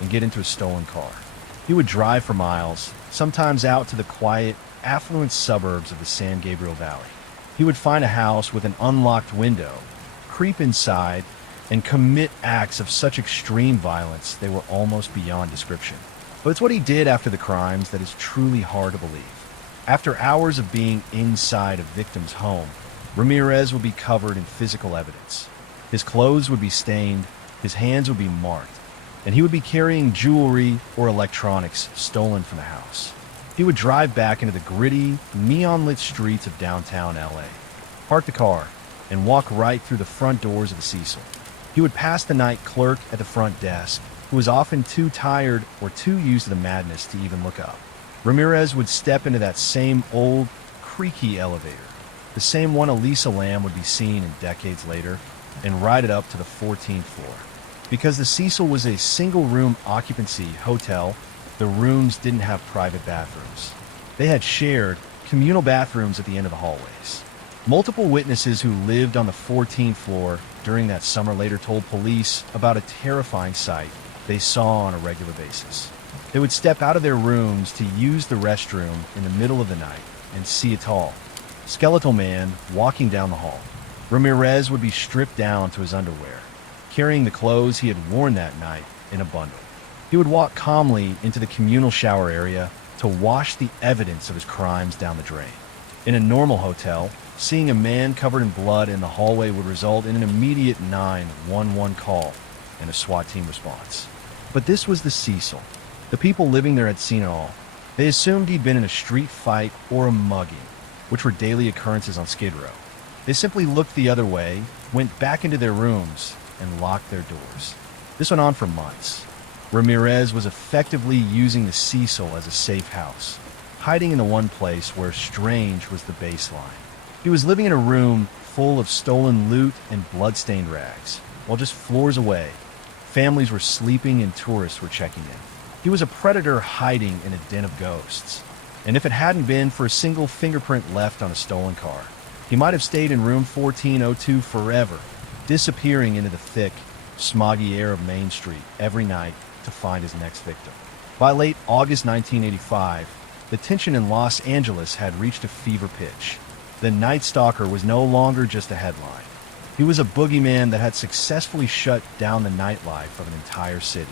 and get into a stolen car. He would drive for miles, sometimes out to the quiet, affluent suburbs of the San Gabriel Valley. He would find a house with an unlocked window, creep inside, and commit acts of such extreme violence they were almost beyond description. But it's what he did after the crimes that is truly hard to believe. After hours of being inside a victim's home, Ramirez would be covered in physical evidence. His clothes would be stained, his hands would be marked, and he would be carrying jewelry or electronics stolen from the house. He would drive back into the gritty, neon-lit streets of downtown LA, park the car, and walk right through the front doors of the Cecil. He would pass the night clerk at the front desk, who was often too tired or too used to the madness to even look up. Ramirez would step into that same old, creaky elevator, the same one Elisa Lam would be seen in decades later, and ride it up to the 14th floor. Because the Cecil was a single-room occupancy hotel, the rooms didn't have private bathrooms. They had shared, communal bathrooms at the end of the hallways. Multiple witnesses who lived on the 14th floor during that summer later told police about a terrifying sight they saw on a regular basis. They would step out of their rooms to use the restroom in the middle of the night and see a tall, skeletal man walking down the hall. Ramirez would be stripped down to his underwear, carrying the clothes he had worn that night in a bundle. He would walk calmly into the communal shower area to wash the evidence of his crimes down the drain. In a normal hotel, seeing a man covered in blood in the hallway would result in an immediate 911 call and a SWAT team response. But this was the Cecil. The people living there had seen it all. They assumed he'd been in a street fight or a mugging, which were daily occurrences on Skid Row. They simply looked the other way, went back into their rooms, and locked their doors. This went on for months. Ramirez was effectively using the Cecil as a safe house, hiding in the one place where strange was the baseline. He was living in a room full of stolen loot and blood-stained rags, while just floors away, families were sleeping and tourists were checking in. He was a predator hiding in a den of ghosts. And if it hadn't been for a single fingerprint left on a stolen car, he might have stayed in room 1402 forever, disappearing into the thick, smoggy air of Main Street every night to find his next victim. By late August 1985, the tension in Los Angeles had reached a fever pitch. The Night Stalker was no longer just a headline. He was a boogeyman that had successfully shut down the nightlife of an entire city.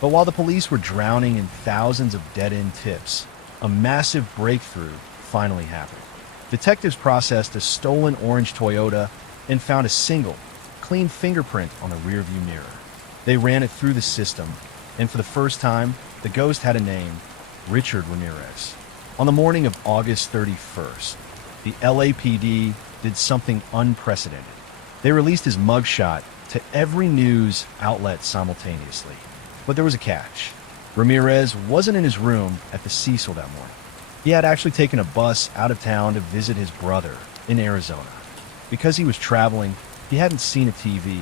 But while the police were drowning in thousands of dead-end tips, a massive breakthrough finally happened. Detectives processed a stolen orange Toyota and found a single, clean fingerprint on the rearview mirror. They ran it through the system, and for the first time, the ghost had a name, Richard Ramirez. On the morning of August 31st, the LAPD did something unprecedented. They released his mugshot to every news outlet simultaneously. But there was a catch. Ramirez wasn't in his room at the Cecil that morning. He had actually taken a bus out of town to visit his brother in Arizona. Because he was traveling, he hadn't seen a TV.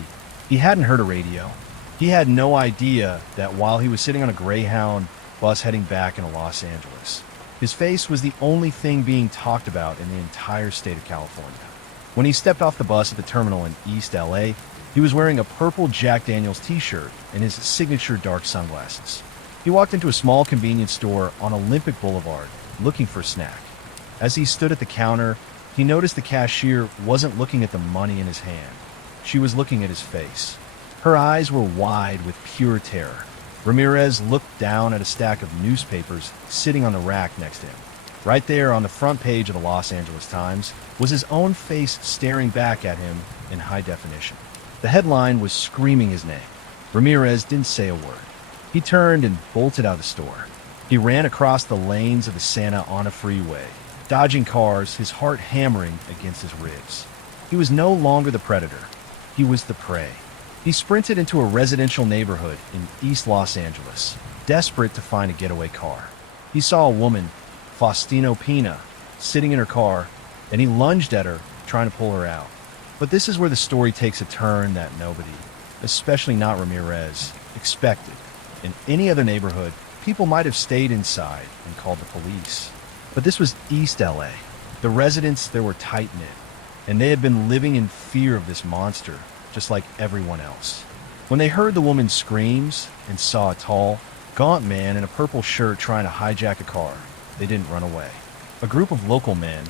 He hadn't heard a radio. He had no idea that while he was sitting on a Greyhound bus heading back into Los Angeles, his face was the only thing being talked about in the entire state of California. When he stepped off the bus at the terminal in East LA, he was wearing a purple Jack Daniels t-shirt and his signature dark sunglasses. He walked into a small convenience store on Olympic Boulevard, looking for a snack. As he stood at the counter, he noticed the cashier wasn't looking at the money in his hand. She was looking at his face. Her eyes were wide with pure terror. Ramirez looked down at a stack of newspapers sitting on the rack next to him. Right there on the front page of the Los Angeles Times was his own face staring back at him in high definition. The headline was screaming his name. Ramirez didn't say a word. He turned and bolted out of the store. He ran across the lanes of the Santa Ana freeway, dodging cars, his heart hammering against his ribs. He was no longer the predator. He was the prey. He sprinted into a residential neighborhood in East Los Angeles, desperate to find a getaway car. He saw a woman, Faustino Pina, sitting in her car, and he lunged at her, trying to pull her out. But this is where the story takes a turn that nobody, especially not Ramirez, expected. In any other neighborhood, people might have stayed inside and called the police. But this was East LA. The residents there were tight-knit, and they had been living in fear of this monster, just like everyone else. When they heard the woman's screams and saw a tall, gaunt man in a purple shirt trying to hijack a car, they didn't run away. A group of local men,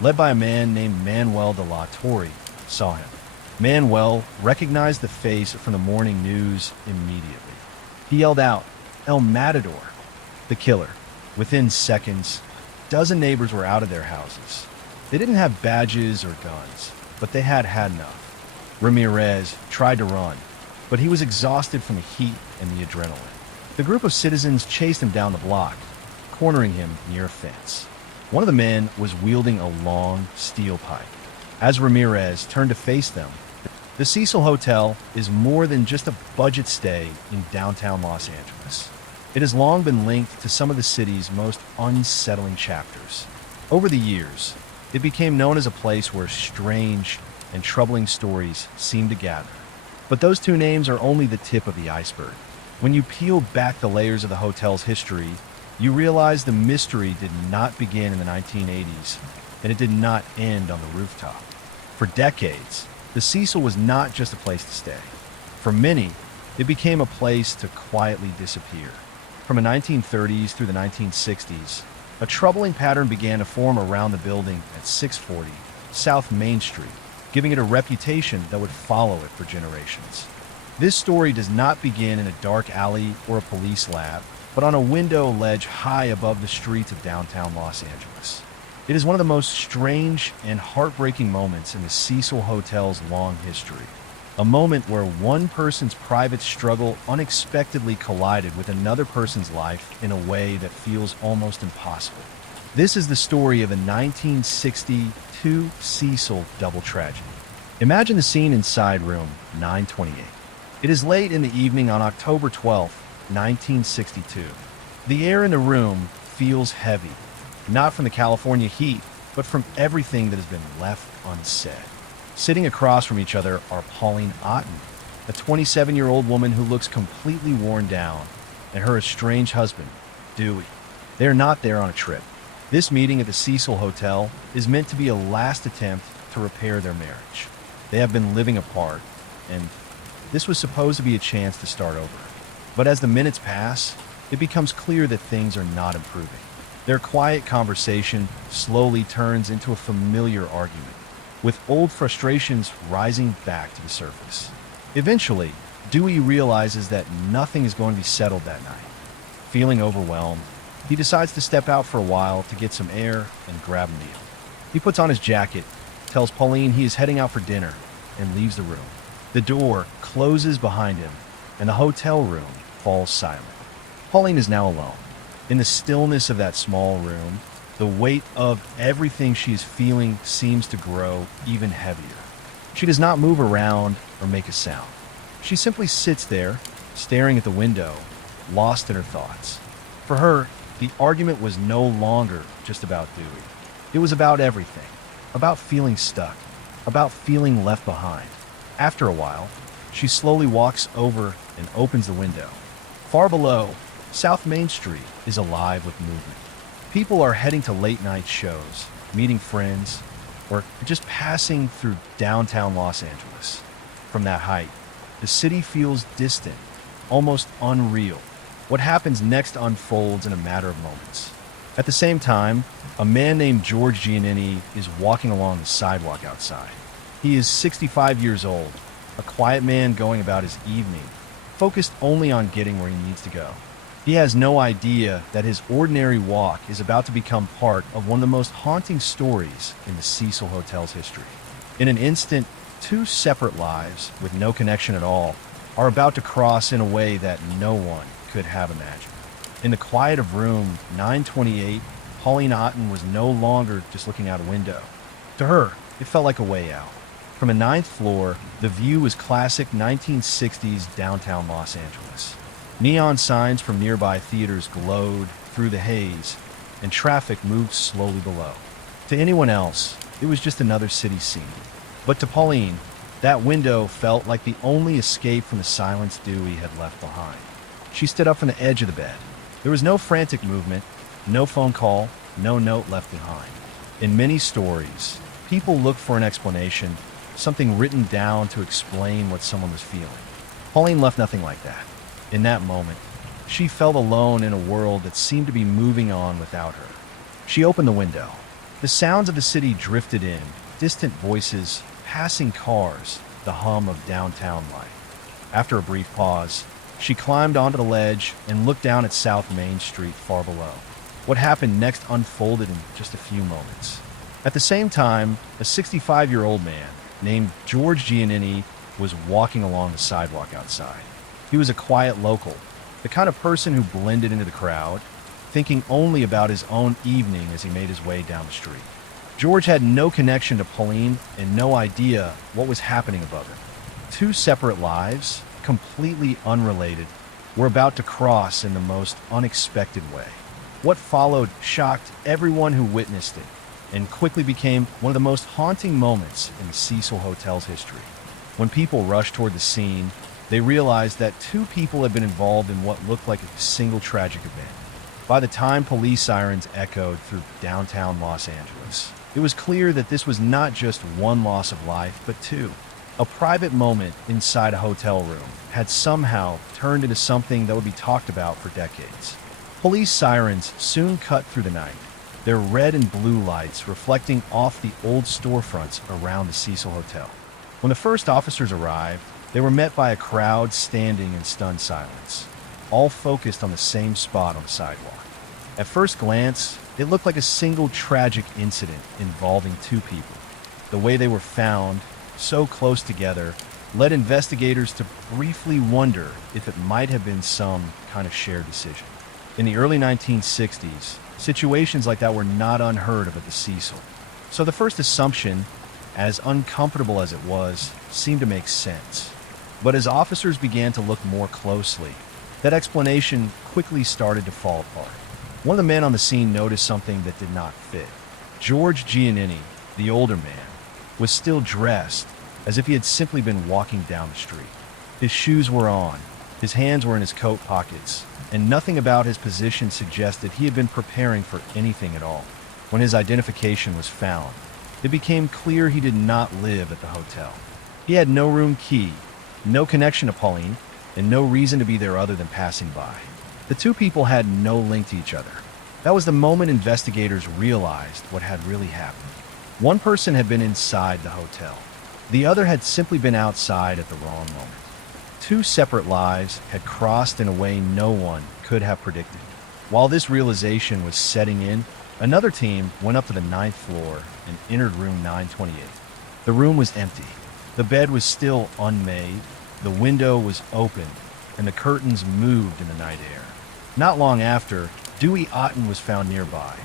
led by a man named Manuel de la Torre, saw him. Manuel recognized the face from the morning news immediately. He yelled out, "El Matador," the killer. Within seconds, a dozen neighbors were out of their houses. They didn't have badges or guns, but they had had enough. Ramirez tried to run, but he was exhausted from the heat and the adrenaline. The group of citizens chased him down the block, cornering him near a fence. One of the men was wielding a long steel pipe. As Ramirez turned to face them, the Cecil Hotel is more than just a budget stay in downtown Los Angeles. It has long been linked to some of the city's most unsettling chapters. Over the years, it became known as a place where strange and troubling stories seem to gather. But those two names are only the tip of the iceberg. When you peel back the layers of the hotel's history, you realize the mystery did not begin in the 1980s, and it did not end on the rooftop. For decades, the Cecil was not just a place to stay. For many, it became a place to quietly disappear. From the 1930s through the 1960s, a troubling pattern began to form around the building at 640 South Main Street, giving it a reputation that would follow it for generations. This story does not begin in a dark alley or a police lab, but on a window ledge high above the streets of downtown Los Angeles. It is one of the most strange and heartbreaking moments in the Cecil Hotel's long history. A moment where one person's private struggle unexpectedly collided with another person's life in a way that feels almost impossible. This is the story of the 1962 Cecil double tragedy. Imagine the scene inside room 928. It is late in the evening on October 12, 1962. The air in the room feels heavy, not from the California heat, but from everything that has been left unsaid. Sitting across from each other are Pauline Otten, a 27-year-old woman who looks completely worn down, and her estranged husband, Dewey. They are not there on a trip. This meeting at the Cecil Hotel is meant to be a last attempt to repair their marriage. They have been living apart, and this was supposed to be a chance to start over. But as the minutes pass, it becomes clear that things are not improving. Their quiet conversation slowly turns into a familiar argument, with old frustrations rising back to the surface. Eventually, Dewey realizes that nothing is going to be settled that night. Feeling overwhelmed, he decides to step out for a while to get some air and grab a meal. He puts on his jacket, tells Pauline he is heading out for dinner, and leaves the room. The door closes behind him, and the hotel room falls silent. Pauline is now alone. In the stillness of that small room, the weight of everything she is feeling seems to grow even heavier. She does not move around or make a sound. She simply sits there, staring at the window, lost in her thoughts. For her, the argument was no longer just about Dewey. It was about everything. About feeling stuck. About feeling left behind. After a while, she slowly walks over and opens the window. Far below, South Main Street is alive with movement. People are heading to late-night shows, meeting friends, or just passing through downtown Los Angeles. From that height, the city feels distant, almost unreal. What happens next unfolds in a matter of moments. At the same time, a man named George Giannini is walking along the sidewalk outside. He is 65 years old, a quiet man going about his evening, focused only on getting where he needs to go. He has no idea that his ordinary walk is about to become part of one of the most haunting stories in the Cecil Hotel's history. In an instant, two separate lives, with no connection at all, are about to cross in a way that no one could have imagined. In the quiet of room 928, Pauline Otten was no longer just looking out a window. To her, it felt like a way out. From a ninth floor, the view was classic 1960s downtown Los Angeles. Neon signs from nearby theaters glowed through the haze, and traffic moved slowly below. To anyone else, it was just another city scene. But to Pauline, that window felt like the only escape from the silence Dewey had left behind. She stood up from the edge of the bed. There was no frantic movement, no phone call, no note left behind. In many stories, people look for an explanation, something written down to explain what someone was feeling. Pauline left nothing like that. In that moment, she felt alone in a world that seemed to be moving on without her. She opened the window. The sounds of the city drifted in, distant voices, passing cars, the hum of downtown life. After a brief pause, she climbed onto the ledge and looked down at South Main Street far below. What happened next unfolded in just a few moments. At the same time, a 65-year-old man named George Giannini was walking along the sidewalk outside. He was a quiet local, the kind of person who blended into the crowd, thinking only about his own evening as he made his way down the street. George had no connection to Pauline and no idea what was happening above him. Two separate lives, completely unrelated, were about to cross in the most unexpected way. What followed shocked everyone who witnessed it and quickly became one of the most haunting moments in the Cecil Hotel's history. When people rushed toward the scene, they realized that two people had been involved in what looked like a single tragic event. By the time police sirens echoed through downtown Los Angeles, it was clear that this was not just one loss of life, but two. A private moment inside a hotel room had somehow turned into something that would be talked about for decades. Police sirens soon cut through the night, their red and blue lights reflecting off the old storefronts around the Cecil Hotel. When the first officers arrived, they were met by a crowd standing in stunned silence, all focused on the same spot on the sidewalk. At first glance, it looked like a single tragic incident involving two people. The way they were found, so close together, led investigators to briefly wonder if it might have been some kind of shared decision. In the early 1960s, situations like that were not unheard of at the Cecil. So the first assumption, as uncomfortable as it was, seemed to make sense. But as officers began to look more closely, that explanation quickly started to fall apart. One of the men on the scene noticed something that did not fit. George Giannini, the older man, was still dressed as if he had simply been walking down the street. His shoes were on, his hands were in his coat pockets, and nothing about his position suggested he had been preparing for anything at all. When his identification was found, it became clear he did not live at the hotel. He had no room key, no connection to Pauline, and no reason to be there other than passing by. The two people had no link to each other. That was the moment investigators realized what had really happened. One person had been inside the hotel. The other had simply been outside at the wrong moment. Two separate lives had crossed in a way no one could have predicted. While this realization was setting in, another team went up to the ninth floor and entered room 928. The room was empty. The bed was still unmade, the window was open, and the curtains moved in the night air. Not long after, Dewey Otten was found nearby,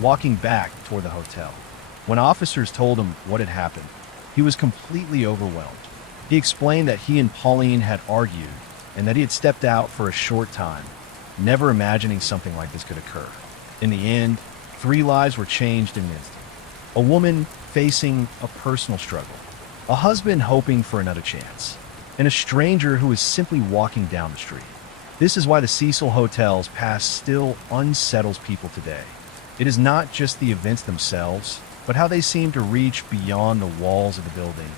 walking back toward the hotel. When officers told him what had happened, he was completely overwhelmed. He explained that he and Pauline had argued and that he had stepped out for a short time, never imagining something like this could occur. In the end, 3 lives were changed in an instant. A woman facing a personal struggle, a husband hoping for another chance, and a stranger who was simply walking down the street. This is why the Cecil Hotel's past still unsettles people today. It is not just the events themselves, but how they seem to reach beyond the walls of the building,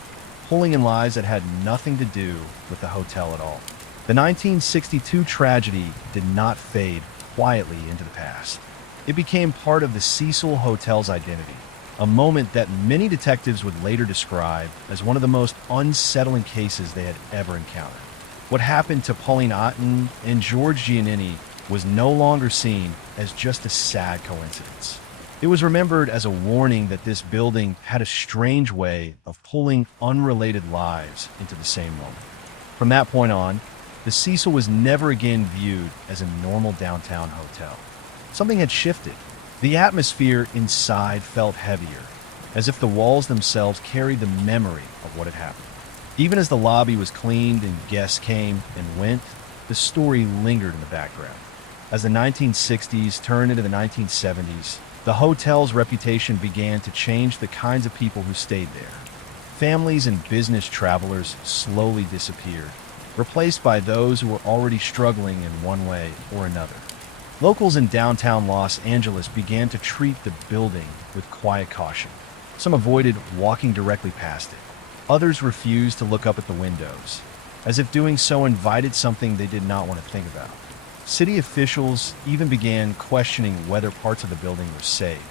pulling in lives that had nothing to do with the hotel at all. The 1962 tragedy did not fade quietly into the past. It became part of the Cecil Hotel's identity, a moment that many detectives would later describe as one of the most unsettling cases they had ever encountered. What happened to Pauline Otten and George Giannini was no longer seen as just a sad coincidence. It was remembered as a warning that this building had a strange way of pulling unrelated lives into the same moment. From that point on, the Cecil was never again viewed as a normal downtown hotel. Something had shifted. The atmosphere inside felt heavier, as if the walls themselves carried the memory of what had happened. Even as the lobby was cleaned and guests came and went, the story lingered in the background. As the 1960s turned into the 1970s, the hotel's reputation began to change the kinds of people who stayed there. Families and business travelers slowly disappeared, replaced by those who were already struggling in one way or another. Locals in downtown Los Angeles began to treat the building with quiet caution. Some avoided walking directly past it. Others refused to look up at the windows, as if doing so invited something they did not want to think about. City officials even began questioning whether parts of the building were safe,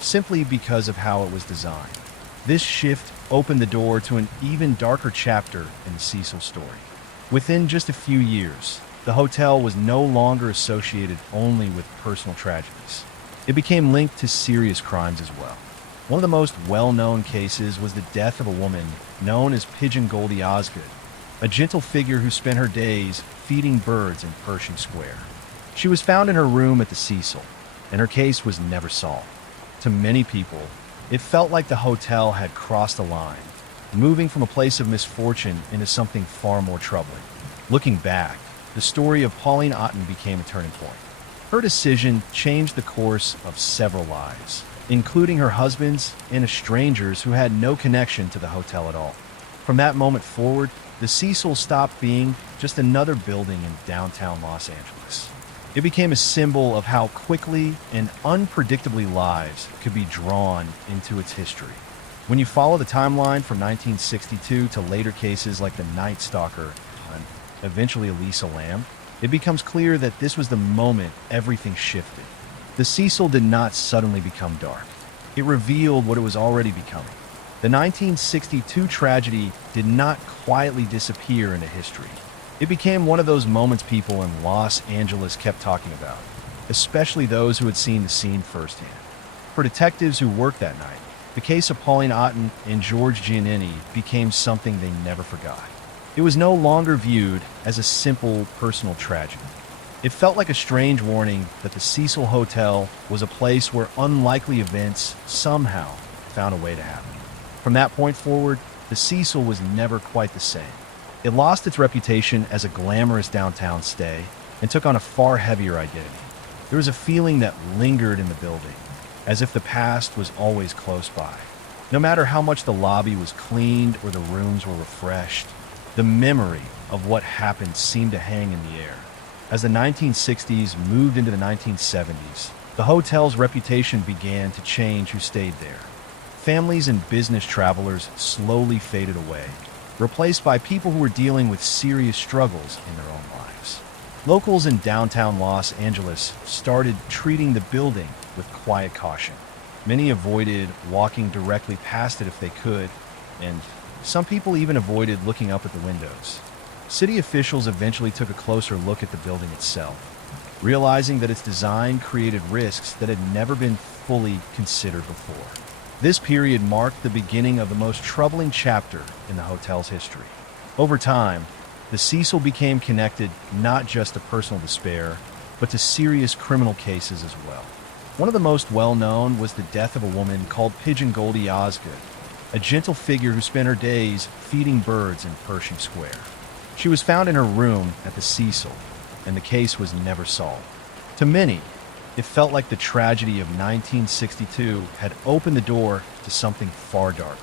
simply because of how it was designed. This shift opened the door to an even darker chapter in the Cecil story. Within just a few years, the hotel was no longer associated only with personal tragedies. It became linked to serious crimes as well. One of the most well-known cases was the death of a woman known as Pigeon Goldie Osgood, a gentle figure who spent her days feeding birds in Pershing Square. She was found in her room at the Cecil, and her case was never solved. To many people, it felt like the hotel had crossed a line, moving from a place of misfortune into something far more troubling. Looking back, the story of Pauline Otten became a turning point. Her decision changed the course of several lives, including her husband's and a stranger's who had no connection to the hotel at all. From that moment forward, the Cecil stopped being just another building in downtown Los Angeles. It became a symbol of how quickly and unpredictably lives could be drawn into its history. When you follow the timeline from 1962 to later cases like the Night Stalker and eventually Elisa Lam, it becomes clear that this was the moment everything shifted. The Cecil did not suddenly become dark. It revealed what it was already becoming. The 1962 tragedy did not quietly disappear into history. It became one of those moments people in Los Angeles kept talking about, especially those who had seen the scene firsthand. For detectives who worked that night, the case of Pauline Otten and George Giannini became something they never forgot. It was no longer viewed as a simple personal tragedy. It felt like a strange warning that the Cecil Hotel was a place where unlikely events somehow found a way to happen. From that point forward, the Cecil was never quite the same. It lost its reputation as a glamorous downtown stay and took on a far heavier identity. There was a feeling that lingered in the building, as if the past was always close by. No matter how much the lobby was cleaned or the rooms were refreshed, the memory of what happened seemed to hang in the air. As the 1960s moved into the 1970s, the hotel's reputation began to change who stayed there. Families and business travelers slowly faded away, replaced by people who were dealing with serious struggles in their own lives. Locals in downtown Los Angeles started treating the building with quiet caution. Many avoided walking directly past it if they could, and some people even avoided looking up at the windows. City officials eventually took a closer look at the building itself, realizing that its design created risks that had never been fully considered before. This period marked the beginning of the most troubling chapter in the hotel's history. Over time, the Cecil became connected not just to personal despair, but to serious criminal cases as well. One of the most well-known was the death of a woman called Pigeon Goldie Osgood, a gentle figure who spent her days feeding birds in Pershing Square. She was found in her room at the Cecil, and the case was never solved. To many, it felt like the tragedy of 1962 had opened the door to something far darker.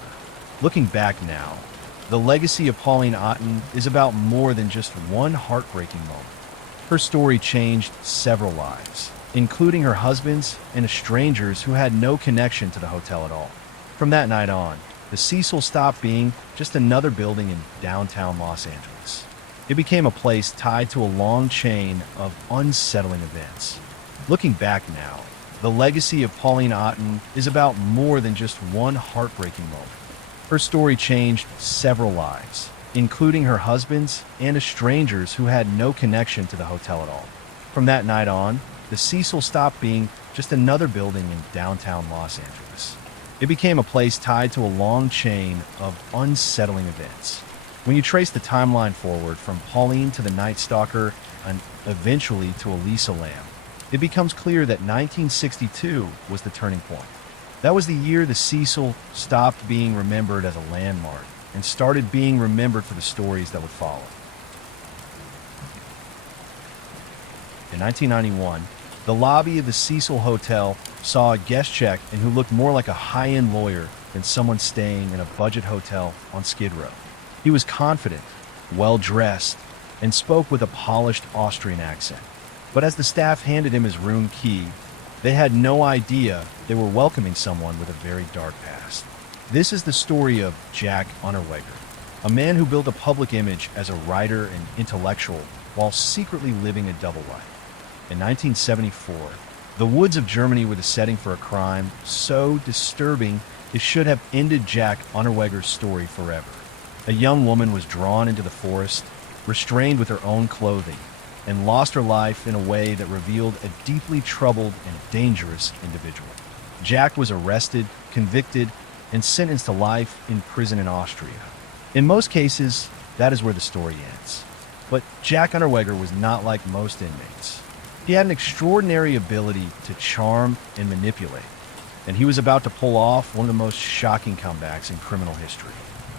Looking back now, the legacy of Pauline Otten is about more than just one heartbreaking moment. Her story changed several lives, including her husband's and a stranger's who had no connection to the hotel at all. From that night on, the Cecil stopped being just another building in downtown Los Angeles. It became a place tied to a long chain of unsettling events. Looking back now, the legacy of Pauline Otten is about more than just one heartbreaking moment. Her story changed several lives, including her husband's and a stranger's who had no connection to the hotel at all. From that night on, the Cecil stopped being just another building in downtown Los Angeles. It became a place tied to a long chain of unsettling events. When you trace the timeline forward from Pauline to the Night Stalker and eventually to Elisa Lam, it becomes clear that 1962 was the turning point. That was the year the Cecil stopped being remembered as a landmark and started being remembered for the stories that would follow. In 1991, the lobby of the Cecil Hotel saw a guest check in who looked more like a high-end lawyer than someone staying in a budget hotel on Skid Row. He was confident, well-dressed, and spoke with a polished Austrian accent. But as the staff handed him his room key, they had no idea they were welcoming someone with a very dark past. This is the story of Jack Unterweger, a man who built a public image as a writer and intellectual while secretly living a double life. In 1974, the woods of Germany were the setting for a crime so disturbing it should have ended Jack Unterweger's story forever. A young woman was drawn into the forest, restrained with her own clothing, and lost her life in a way that revealed a deeply troubled and dangerous individual. Jack was arrested, convicted, and sentenced to life in prison in Austria. In most cases, that is where the story ends. But Jack Unterweger was not like most inmates. He had an extraordinary ability to charm and manipulate, and he was about to pull off one of the most shocking comebacks in criminal history.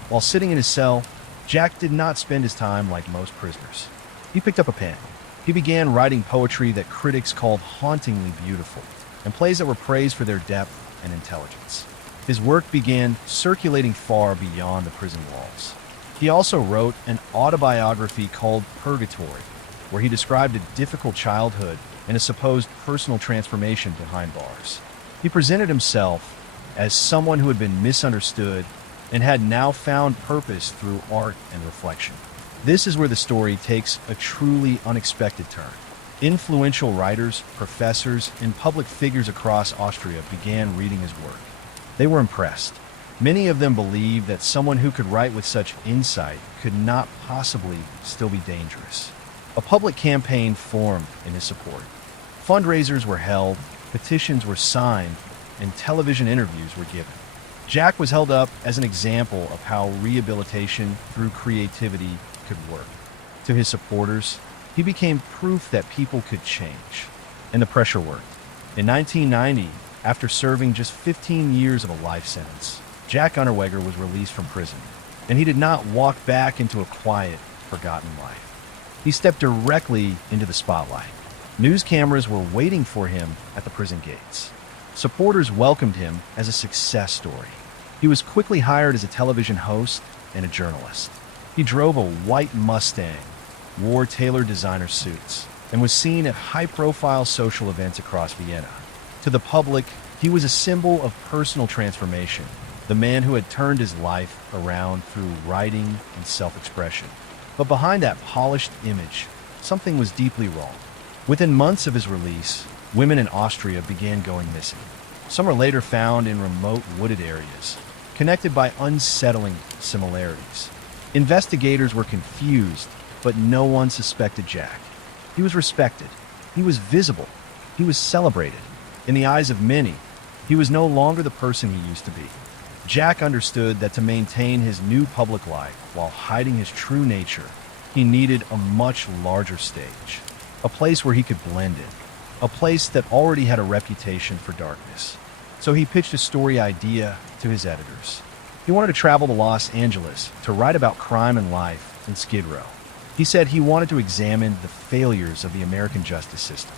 While sitting in his cell, Jack did not spend his time like most prisoners. He picked up a pen. He began writing poetry that critics called hauntingly beautiful, and plays that were praised for their depth and intelligence. His work began circulating far beyond the prison walls. He also wrote an autobiography called Purgatory, where he described a difficult childhood and a supposed personal transformation behind bars. He presented himself as someone who had been misunderstood and had now found purpose through art and reflection. This is where the story takes a truly unexpected turn. Influential writers, professors, and public figures across Austria began reading his work. They were impressed. Many of them believed that someone who could write with such insight could not possibly still be dangerous. A public campaign formed in his support. Fundraisers were held, petitions were signed, and television interviews were given. Jack was held up as an example of how rehabilitation through creativity could work. To his supporters, he became proof that people could change. And the pressure worked. In 1990, after serving just 15 years of a life sentence, Jack Unterweger was released from prison, and he did not walk back into a quiet, forgotten life. He stepped directly into the spotlight. News cameras were waiting for him at the prison gates. Supporters welcomed him as a success story. He was quickly hired as a television host and a journalist. He drove a white Mustang, wore tailored designer suits, and was seen at high-profile social events across Vienna. To the public, he was a symbol of personal transformation, the man who had turned his life around through writing and self-expression. But behind that polished image, something was deeply wrong. Within months of his release, women in Austria began going missing. Some were later found in remote wooded areas, connected by unsettling similarities. Investigators were confused, but no one suspected Jack. He was respected. He was visible. He was celebrated. In the eyes of many, he was no longer the person he used to be. Jack understood that to maintain his new public life while hiding his true nature, he needed a much larger stage, a place where he could blend in, a place that already had a reputation for darkness. So he pitched a story idea to his editors. He wanted to travel to Los Angeles to write about crime and life in Skid Row. He said he wanted to examine the failures of the American justice system.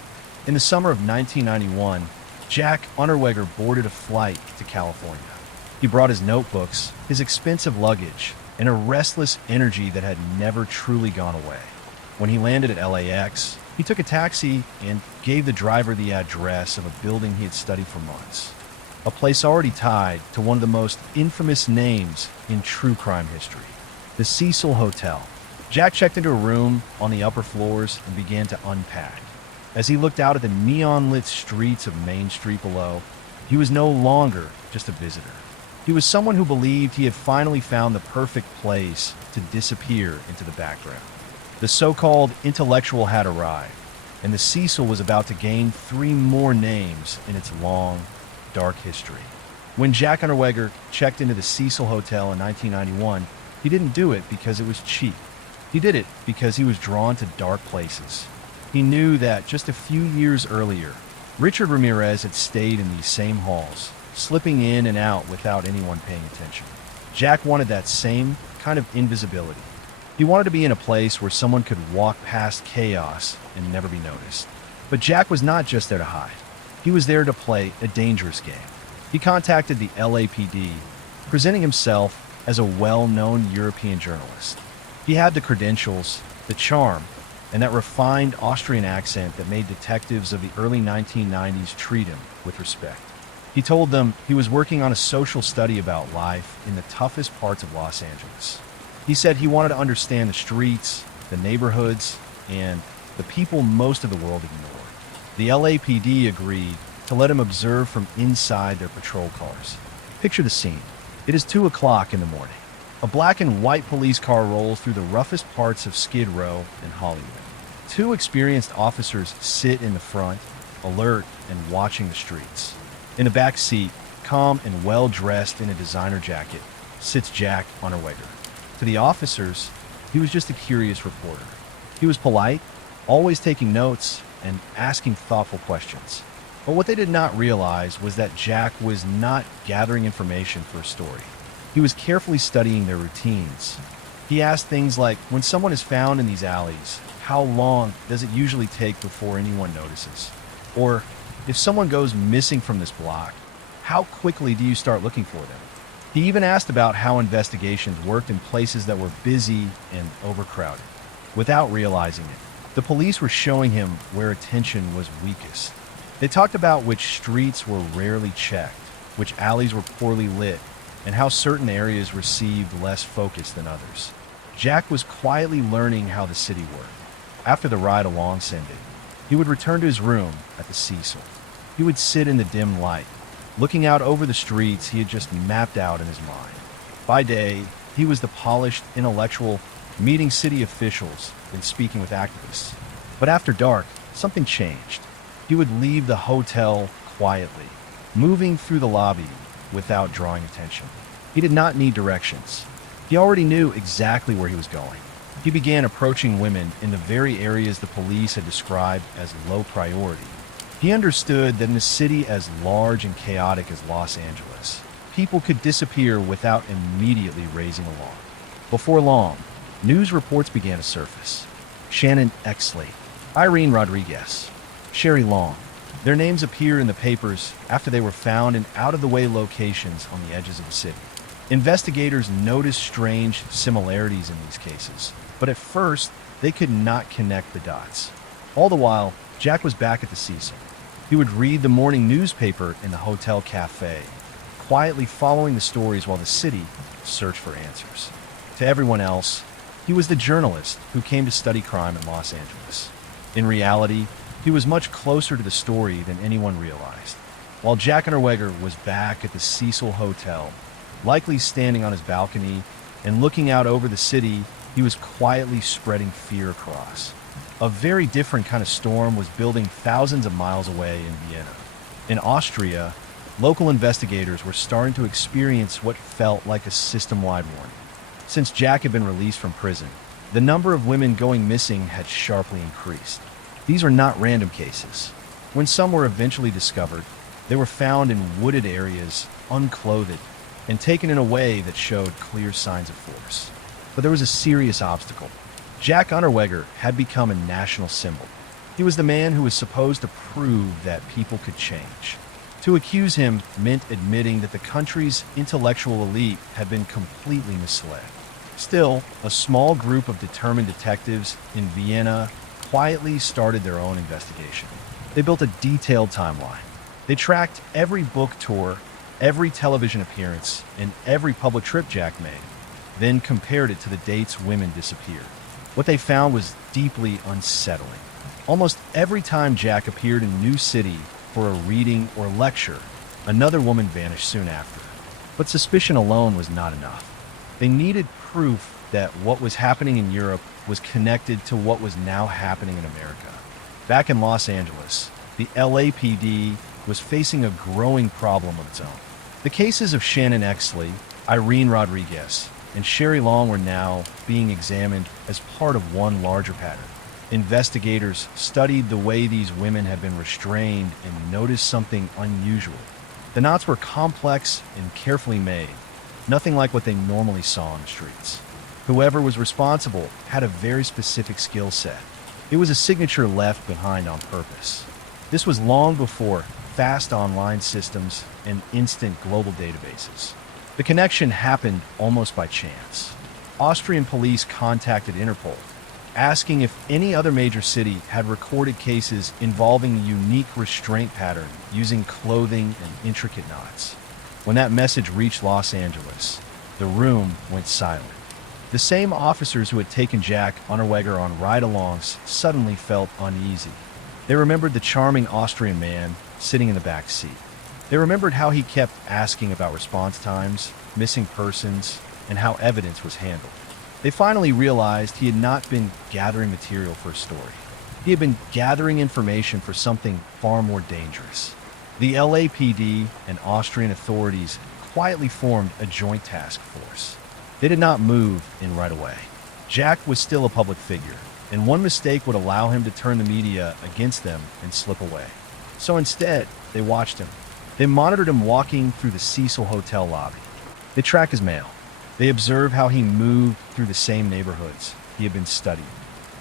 In the summer of 1991, Jack Unterweger boarded a flight to California. He brought his notebooks, his expensive luggage, and a restless energy that had never truly gone away. When he landed at LAX, he took a taxi and gave the driver the address of a building he had studied for months, a place already tied to one of the most infamous names in true crime history, the Cecil Hotel. Jack checked into a room on the upper floors and began to unpack. As he looked out at the neon-lit streets of Main Street below, he was no longer just a visitor. He was someone who believed he had finally found the perfect place to disappear into the background. The so-called intellectual had arrived, and the Cecil was about to gain 3 more names in its long, dark history. When Jack Unterweger checked into the Cecil Hotel in 1991, he didn't do it because it was cheap. He did it because he was drawn to dark places. He knew that just a few years earlier, Richard Ramirez had stayed in these same halls, slipping in and out without anyone paying attention. Jack wanted that same kind of invisibility. He wanted to be in a place where someone could walk past chaos and never be noticed. But Jack was not just there to hide. He was there to play a dangerous game. He contacted the LAPD, presenting himself as a well-known European journalist. He had the credentials, the charm, and that refined Austrian accent that made detectives of the early 1990s treat him with respect. He told them he was working on a social study about life in the toughest parts of Los Angeles. He said he wanted to understand the streets, the neighborhoods, and the people most of the world ignored. The LAPD agreed to let him observe from inside their patrol cars. Picture the scene. It is 2 o'clock in the morning. A black and white police car rolls through the roughest parts of Skid Row and Hollywood. 2 experienced officers sit in the front, alert and watching the streets. In the back seat, calm and well-dressed in a designer jacket, sits Jack Unterweger. To the officers, he was just a curious reporter. He was polite, always taking notes and asking thoughtful questions. But what they did not realize was that Jack was not gathering information for a story. He was carefully studying their routines. He asked things like, when someone is found in these alleys, how long does it usually take before anyone notices? Or, if someone goes missing from this block, how quickly do you start looking for them? He even asked about how investigations worked in places that were busy and overcrowded. Without realizing it, the police were showing him where attention was weakest. They talked about which streets were rarely checked, which alleys were poorly lit, and how certain areas received less focus than others. Jack was quietly learning how the city worked. After the ride along ended, he would return to his room at the Cecil. He would sit in the dim light, looking out over the streets he had just mapped out in his mind. By day, he was the polished intellectual, meeting city officials and speaking with activists. But after dark, something changed. He would leave the hotel quietly, moving through the lobby without drawing attention. He did not need directions. He already knew exactly where he was going. He began approaching women in the very areas the police had described as low priority. He understood that in a city as large and chaotic as Los Angeles, people could disappear without immediately raising alarm. Before long, news reports began to surface. Shannon Exley, Irene Rodriguez, Sherry Long. Their names appeared in the papers after they were found in out-of-the-way locations on the edges of the city. Investigators noticed strange similarities in these cases, but at first, they could not connect the dots. All the while, Jack was back at the Cecil. He would read the morning newspaper in the hotel cafe, quietly following the stories while the city searched for answers. To everyone else, he was the journalist who came to study crime in Los Angeles. In reality, he was much closer to the story than anyone realized. While Jack Unterweger was back at the Cecil Hotel, likely standing on his balcony and looking out over the city, he was quietly spreading fear across. A very different kind of storm was building thousands of miles away in Vienna. In Austria, local investigators were starting to experience what felt like a system-wide warning. Since Jack had been released from prison, the number of women going missing had sharply increased. These are not random cases. When some were eventually discovered, they were found in wooded areas, unclothed, and taken in a way that showed clear signs of force. But there was a serious obstacle. Jack Unterweger had become a national symbol. He was the man who was supposed to prove that people could change. To accuse him meant admitting that the country's intellectual elite had been completely misled. Still, a small group of determined detectives in Vienna quietly started their own investigation. They built a detailed timeline. They tracked every book tour, every television appearance, and every public trip Jack made, then compared it to the dates women disappeared. What they found was deeply unsettling. Almost every time Jack appeared in a new city for a reading or lecture, another woman vanished soon after. But suspicion alone was not enough. They needed proof that what was happening in Europe was connected to what was now happening in America. Back in Los Angeles, the LAPD was facing a growing problem of its own. The cases of Shannon Exley, Irene Rodriguez, and Sherry Long were now being examined as part of one larger pattern. Investigators studied the way these women had been restrained and noticed something unusual. The knots were complex and carefully made, nothing like what they normally saw on the streets. Whoever was responsible had a very specific skill set. It was a signature left behind on purpose. This was long before fast online systems and instant global databases. The connection happened almost by chance. Austrian police contacted Interpol, asking if any other major city had recorded cases involving a unique restraint pattern using clothing and intricate knots. When that message reached Los Angeles, the room went silent. The same officers who had taken Jack Unterweger on ride-alongs suddenly felt uneasy. They remembered the charming Austrian man sitting in the back seat. They remembered how he kept asking about response times, missing persons, and how evidence was handled. They finally realized he had not been gathering material for a story. He had been gathering information for something far more dangerous. The LAPD and Austrian authorities quietly formed a joint task force. They did not move in right away. Jack was still a public figure, and one mistake would allow him to turn the media against them and slip away. So instead, they watched him. They monitored him walking through the Cecil Hotel lobby. They tracked his mail. They observed how he moved through the same neighborhoods he had been studying.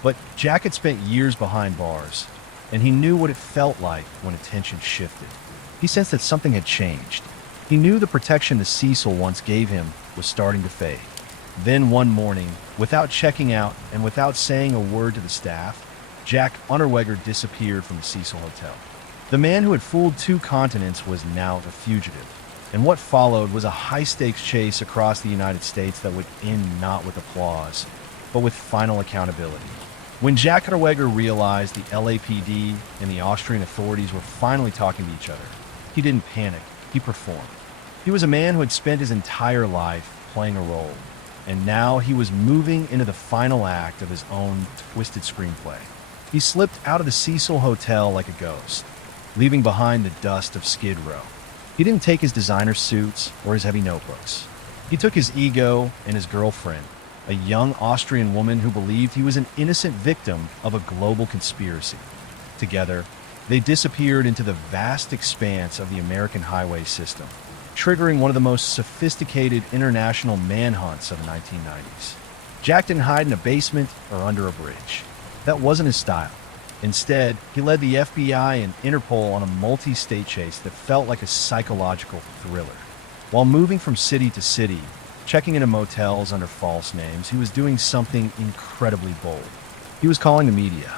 But Jack had spent years behind bars, and he knew what it felt like when attention shifted. He sensed that something had changed. He knew the protection the Cecil once gave him was starting to fade. Then one morning, without checking out and without saying a word to the staff, Jack Unterweger disappeared from the Cecil Hotel. The man who had fooled 2 continents was now a fugitive, and what followed was a high-stakes chase across the United States that would end not with applause, but with final accountability. When Jack Unterweger realized the LAPD and the Austrian authorities were finally talking to each other, he didn't panic, he performed. He was a man who had spent his entire life playing a role, and now he was moving into the final act of his own twisted screenplay. He slipped out of the Cecil Hotel like a ghost, leaving behind the dust of Skid Row. He didn't take his designer suits or his heavy notebooks. He took his ego and his girlfriend, a young Austrian woman who believed he was an innocent victim of a global conspiracy. Together, they disappeared into the vast expanse of the American highway system, triggering one of the most sophisticated international manhunts of the 1990s. Jack didn't hide in a basement or under a bridge. That wasn't his style. Instead, he led the FBI and Interpol on a multi-state chase that felt like a psychological thriller. While moving from city to city, checking into motels under false names, he was doing something incredibly bold. He was calling the media.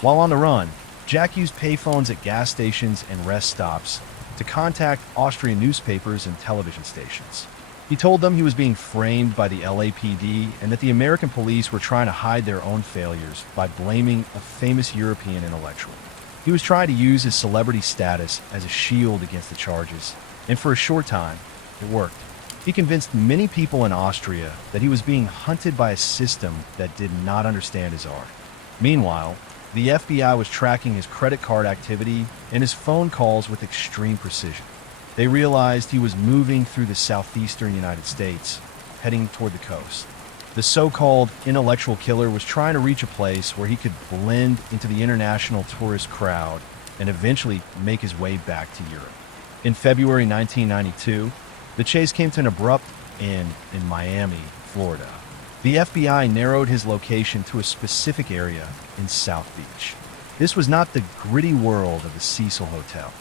While on the run, Jack used payphones at gas stations and rest stops to contact Austrian newspapers and television stations. He told them he was being framed by the LAPD and that the American police were trying to hide their own failures by blaming a famous European intellectual. He was trying to use his celebrity status as a shield against the charges, and for a short time, it worked. He convinced many people in Austria that he was being hunted by a system that did not understand his art. Meanwhile, the FBI was tracking his credit card activity and his phone calls with extreme precision. They realized he was moving through the southeastern United States, heading toward the coast. The so-called intellectual killer was trying to reach a place where he could blend into the international tourist crowd and eventually make his way back to Europe. In February 1992, the chase came to an abrupt end in Miami, Florida. The FBI narrowed his location to a specific area in South Beach. This was not the gritty world of the Cecil Hotel.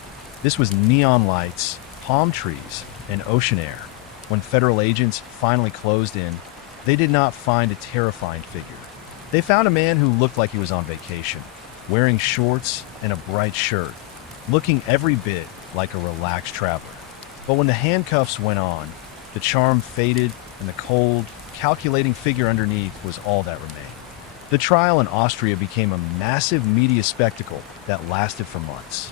This was neon lights, palm trees, and ocean air. When federal agents finally closed in, they did not find a terrifying figure. They found a man who looked like he was on vacation, wearing shorts and a bright shirt, looking every bit like a relaxed traveler. But when the handcuffs went on, the charm faded and the cold, calculating figure underneath was all that remained. The trial in Austria became a massive media spectacle that lasted for months.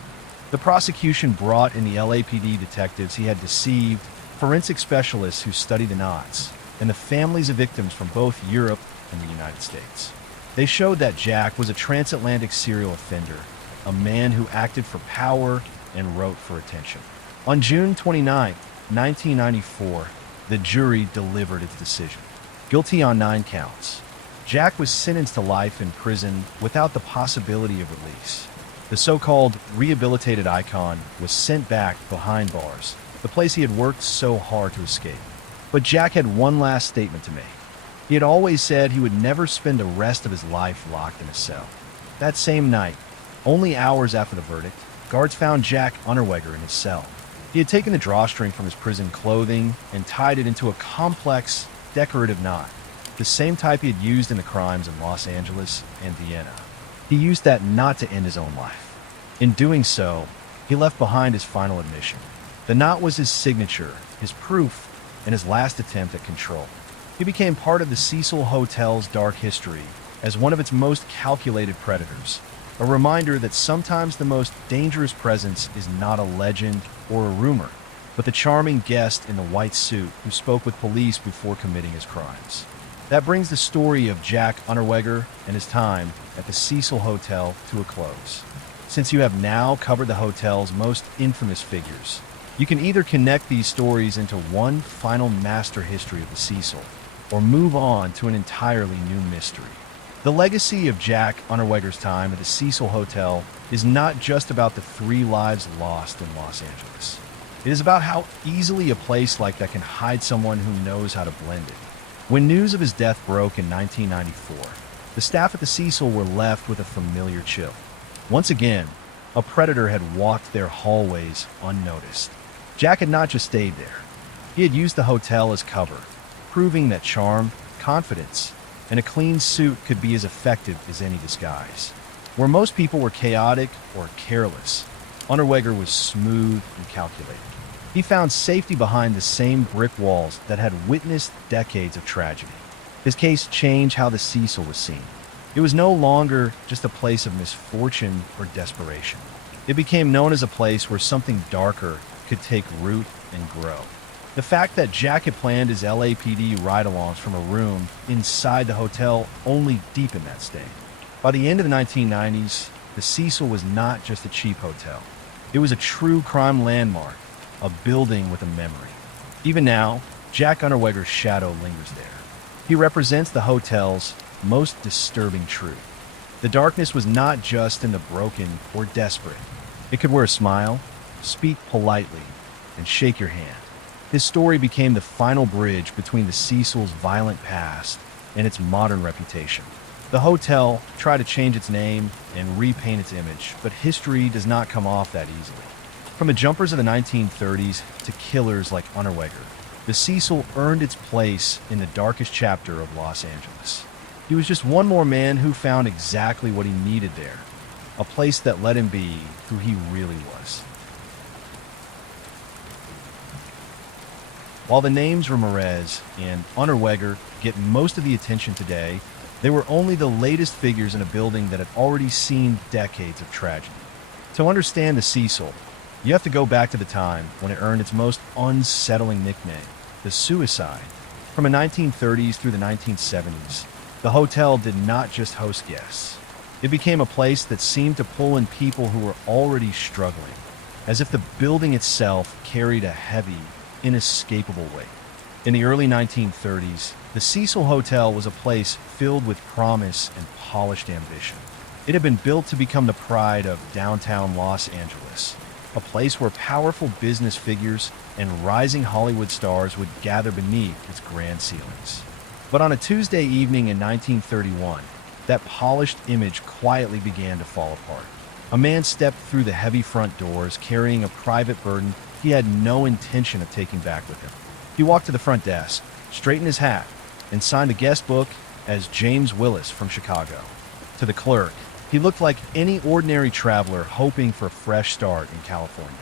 The prosecution brought in the LAPD detectives he had deceived forensic specialists who study the knots, and the families of victims from both Europe and the United States. They showed that Jack was a transatlantic serial offender, a man who acted for power and wrote for attention. On June 29, 1994, the jury delivered its decision. Guilty on 9 counts. Jack was sentenced to life in prison without the possibility of release. The so-called rehabilitated icon was sent back behind bars, the place he had worked so hard to escape. But Jack had one last statement to make. He had always said he would never spend the rest of his life locked in a cell. That same night, only hours after the verdict, guards found Jack Unterweger in his cell. He had taken the drawstring from his prison clothing and tied it into a complex, decorative knot, the same type he had used in the crimes in Los Angeles and Vienna. He used that knot to end his own life. In doing so, he left behind his final admission. The knot was his signature, his proof, and his last attempt at control. He became part of the Cecil Hotel's dark history as one of its most calculated predators, a reminder that sometimes the most dangerous presence is not a legend or a rumor, but the charming guest in the white suit who spoke with police before committing his crimes. That brings the story of Jack Unterweger and his time at the Cecil Hotel to a close. Since you have now covered the hotel's most infamous figures, you can either connect these stories into one final master history of the Cecil, or move on to an entirely new mystery. The legacy of Jack Unterweger's time at the Cecil Hotel is not just about the 3 lives lost in Los Angeles. It is about how easily a place like that can hide someone who knows how to blend it. When news of his death broke in 1994, the staff at the Cecil were left with a familiar chill. Once again, a predator had walked their hallways unnoticed. Jack had not just stayed there. He had used the hotel as cover, proving that charm, confidence, and a clean suit could be as effective as any disguise. Where most people were chaotic or careless, Unterweger was smooth and calculated. He found safety behind the same brick walls that had witnessed decades of tragedy. His case changed how the Cecil was seen. It was no longer just a place of misfortune or desperation. It became known as a place where something darker could take root and grow. The fact that Jack had planned his LAPD ride-alongs from a room inside the hotel only deepened that stain. By the end of the 1990s, the Cecil was not just a cheap hotel. It was a true crime landmark, a building with a memory. Even now, Jack Unterweger's shadow lingers there. He represents the hotel's most disturbing truth. The darkness was not just in the broken or desperate. It could wear a smile, speak politely, and shake your hand. His story became the final bridge between the Cecil's violent past and its modern reputation. The hotel tried to change its name and repaint its image, but history does not come off that easily. From the jumpers of the 1930s to killers like Unterweger, the Cecil earned its place in the darkest chapter of Los Angeles. He was just one more man who found exactly what he needed there, a place that let him be who he really was. While the names Ramirez and Unterweger get most of the attention today, they were only the latest figures in a building that had already seen decades of tragedy. To understand the Cecil, you have to go back to the time when it earned its most unsettling nickname, the Suicide. From the 1930s through the 1970s, the hotel did not just host guests. It became a place that seemed to pull in people who were already struggling, as if the building itself carried a heavy, inescapable weight. In the early 1930s, the Cecil Hotel was a place filled with promise and polished ambition. It had been built to become the pride of downtown Los Angeles, a place where powerful business figures and rising Hollywood stars would gather beneath its grand ceilings. But on a Tuesday evening in 1931, that polished image quietly began to fall apart. A man stepped through the heavy front doors carrying a private burden he had no intention of taking back with him. He walked to the front desk, straightened his hat, and signed the guest book as James Willis from Chicago. To the clerk, he looked like any ordinary traveler hoping for a fresh start in California.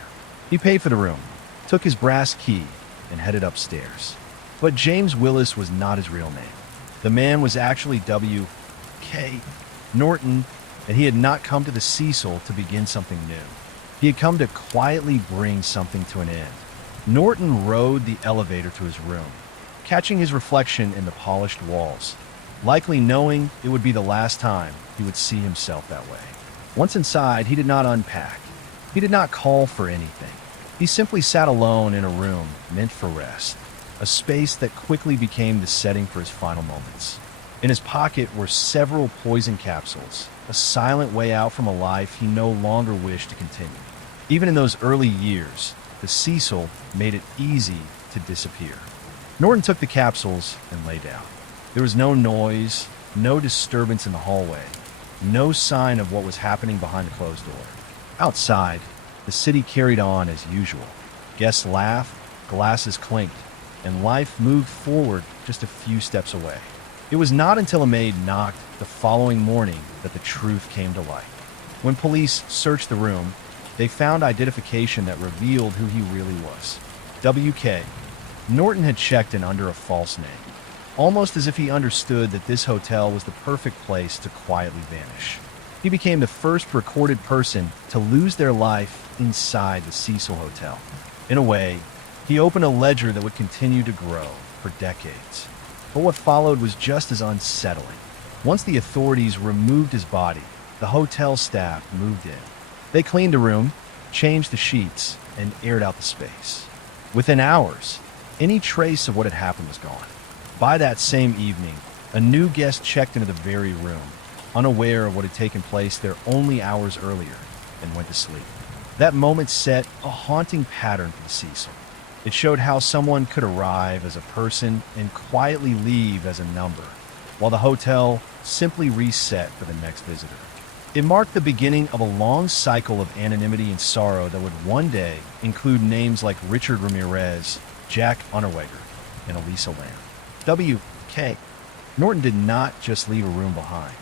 He paid for the room, took his brass key, and headed upstairs. But James Willis was not his real name. The man was actually W.K. Norton, and he had not come to the Cecil to begin something new. He had come to quietly bring something to an end. Norton rode the elevator to his room, catching his reflection in the polished walls, likely knowing it would be the last time he would see himself that way. Once inside, he did not unpack. He did not call for anything. He simply sat alone in a room meant for rest, a space that quickly became the setting for his final moments. In his pocket were several poison capsules, a silent way out from a life he no longer wished to continue. Even in those early years, the Cecil made it easy to disappear. Norton took the capsules and lay down. There was no noise, no disturbance in the hallway, no sign of what was happening behind the closed door. Outside, the city carried on as usual. Guests laughed, glasses clinked, and life moved forward just a few steps away. It was not until a maid knocked the following morning that the truth came to light. When police searched the room, they found identification that revealed who he really was. W.K. Norton had checked in under a false name, almost as if he understood that this hotel was the perfect place to quietly vanish. He became the first recorded person to lose their life inside the Cecil Hotel. In a way, he opened a ledger that would continue to grow for decades. But what followed was just as unsettling. Once the authorities removed his body, the hotel staff moved in. They cleaned the room, changed the sheets, and aired out the space. Within hours, any trace of what had happened was gone. By that same evening, a new guest checked into the very room, unaware of what had taken place there only hours earlier, and went to sleep. That moment set a haunting pattern for the Cecil. It showed how someone could arrive as a person and quietly leave as a number, while the hotel simply reset for the next visitor. It marked the beginning of a long cycle of anonymity and sorrow that would one day include names like Richard Ramirez, Jack Unterweger, and Elisa Lamb. W.K. Norton did not just leave a room behind.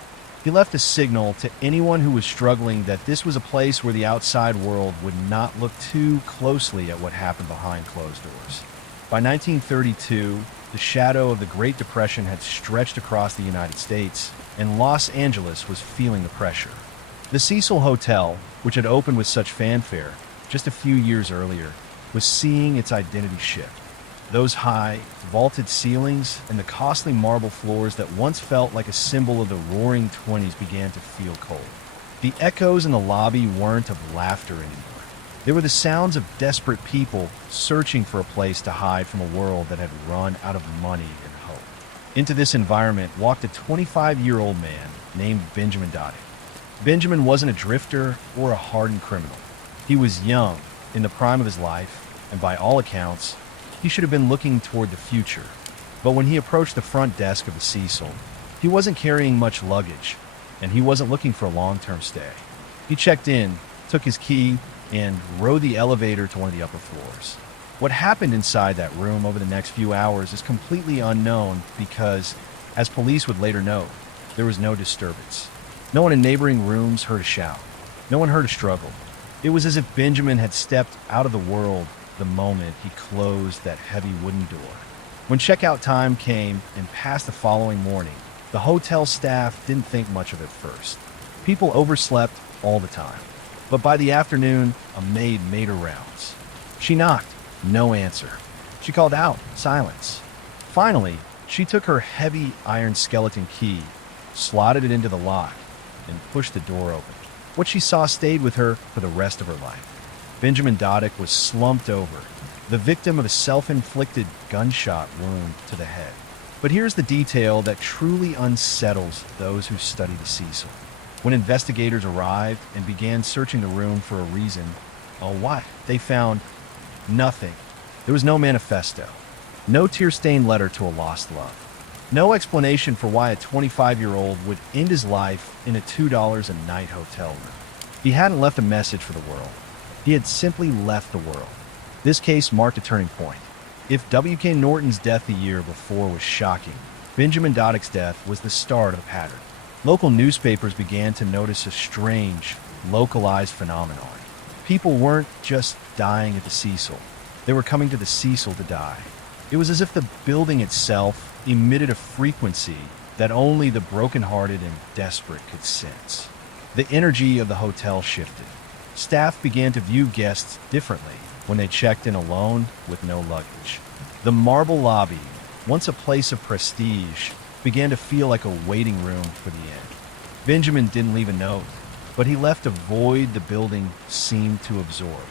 He left a signal to anyone who was struggling that this was a place where the outside world would not look too closely at what happened behind closed doors. By 1932, the shadow of the Great Depression had stretched across the United States, and Los Angeles was feeling the pressure. The Cecil Hotel, which had opened with such fanfare just a few years earlier, was seeing its identity shift. Those high, vaulted ceilings and the costly marble floors that once felt like a symbol of the roaring 20s began to feel cold. The echoes in the lobby weren't of laughter anymore. They were the sounds of desperate people searching for a place to hide from a world that had run out of money and hope. Into this environment walked a 25-year-old man named Benjamin Dottie. Benjamin wasn't a drifter or a hardened criminal. He was young, in the prime of his life, and by all accounts, he should have been looking toward the future. But when he approached the front desk of the Cecil, he wasn't carrying much luggage, and he wasn't looking for a long-term stay. He checked in, took his key, and rode the elevator to one of the upper floors. What happened inside that room over the next few hours is completely unknown because, as police would later note, there was no disturbance. No one in neighboring rooms heard a shout. No one heard a struggle. It was as if Benjamin had stepped out of the world the moment he closed that heavy wooden door. When checkout time came and passed the following morning, the hotel staff didn't think much of it first. People overslept all the time. But by the afternoon, a maid made her rounds. She knocked, no answer. She called out, silence. Finally, she took her heavy iron skeleton key, slotted it into the lock, and pushed the door open. What she saw stayed with her for the rest of her life. Benjamin Dottie was slumped over, the victim of a self-inflicted gunshot wound to the head. But here's the detail that truly unsettles those who study the Cecil. When investigators arrived and began searching the room for a reason, why? They found nothing. There was no manifesto, no tear-stained letter to a lost love, no explanation for why a 25-year-old would end his life in a $2 a night hotel room. He hadn't left a message for the world. He had simply left the world. This case marked a turning point. If W.K. Norton's death the year before was shocking, Benjamin Dottie's death was the start of a pattern. Local newspapers began to notice a strange, localized phenomenon. People weren't just dying at the Cecil. They were coming to the Cecil to die. It was as if the building itself emitted a frequency that only the brokenhearted and desperate could sense. The energy of the hotel shifted. Staff began to view guests differently, when they checked in alone with no luggage. The marble lobby, once a place of prestige, began to feel like a waiting room for the end. Benjamin didn't leave a note, but he left a void the building seemed to absorb.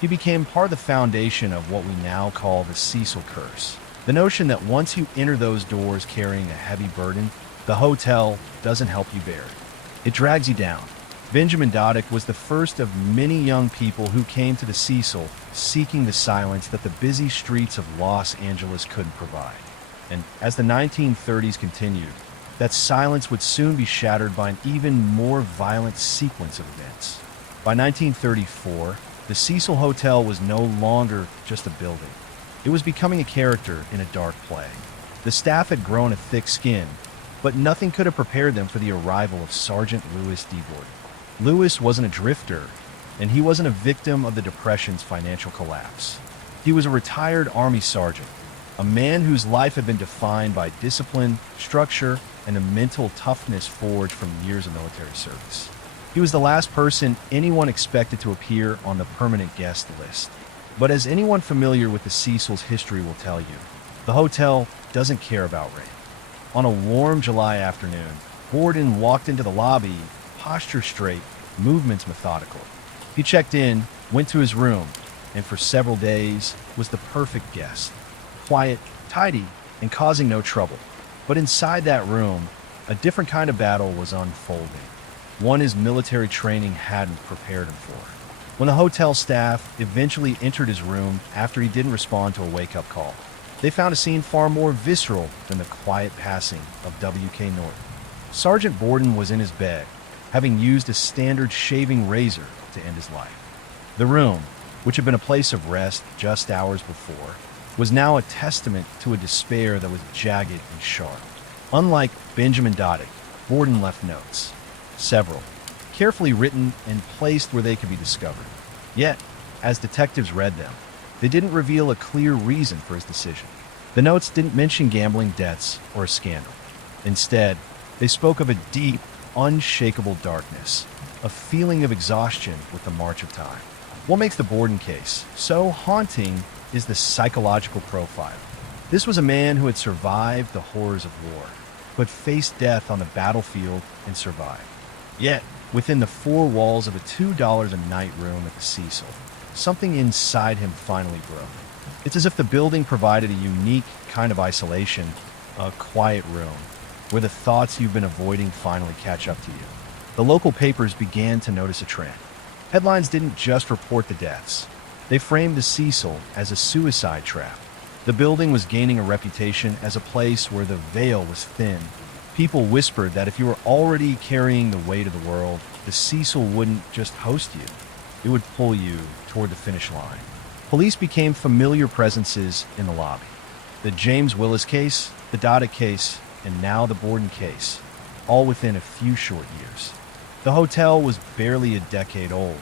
He became part of the foundation of what we now call the Cecil curse. The notion that once you enter those doors carrying a heavy burden, the hotel doesn't help you bear it. It drags you down. Benjamin Doddick was the first of many young people who came to the Cecil seeking the silence that the busy streets of Los Angeles couldn't provide. And as the 1930s continued, that silence would soon be shattered by an even more violent sequence of events. By 1934, the Cecil Hotel was no longer just a building. It was becoming a character in a dark play. The staff had grown a thick skin, but nothing could have prepared them for the arrival of Sergeant Louis D. Borden. Louis wasn't a drifter, and he wasn't a victim of the Depression's financial collapse. He was a retired Army sergeant, a man whose life had been defined by discipline, structure, and a mental toughness forged from years of military service. He was the last person anyone expected to appear on the permanent guest list. But as anyone familiar with the Cecil's history will tell you, the hotel doesn't care about rain. On a warm July afternoon, Borden walked into the lobby, posture straight, movements methodical. He checked in, went to his room, and for several days was the perfect guest. Quiet, tidy, and causing no trouble. But inside that room, a different kind of battle was unfolding. One his military training hadn't prepared him for. When the hotel staff eventually entered his room after he didn't respond to a wake-up call, they found a scene far more visceral than the quiet passing of W.K. Norton. Sergeant Borden was in his bed, having used a standard shaving razor to end his life. The room, which had been a place of rest just hours before, was now a testament to a despair that was jagged and sharp. Unlike Benjamin Doddick, Borden left notes. Several, carefully written and placed where they could be discovered. Yet, as detectives read them, they didn't reveal a clear reason for his decision. The notes didn't mention gambling debts or a scandal. Instead, they spoke of a deep, unshakable darkness, a feeling of exhaustion with the march of time. What makes the Borden case so haunting is the psychological profile. This was a man who had survived the horrors of war, who had faced death on the battlefield and survived. Yet, within the four walls of a $2 a night room at the Cecil, something inside him finally broke. It's as if the building provided a unique kind of isolation, a quiet room, where the thoughts you've been avoiding finally catch up to you. The local papers began to notice a trend. Headlines didn't just report the deaths. They framed the Cecil as a suicide trap. The building was gaining a reputation as a place where the veil was thin. People whispered that if you were already carrying the weight of the world, the Cecil wouldn't just host you. It would pull you toward the finish line. Police became familiar presences in the lobby. The James Willis case, the Doddick case, and now the Borden case, all within a few short years. The hotel was barely a decade old,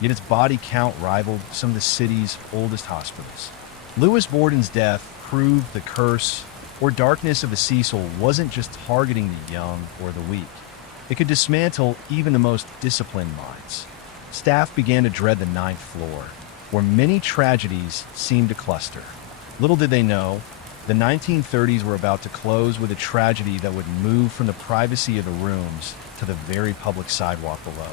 yet its body count rivaled some of the city's oldest hospitals. Louis Borden's death proved the curse or darkness of the Cecil wasn't just targeting the young or the weak. It could dismantle even the most disciplined minds. Staff began to dread the ninth floor, where many tragedies seemed to cluster. Little did they know, the 1930s were about to close with a tragedy that would move from the privacy of the rooms to the very public sidewalk below.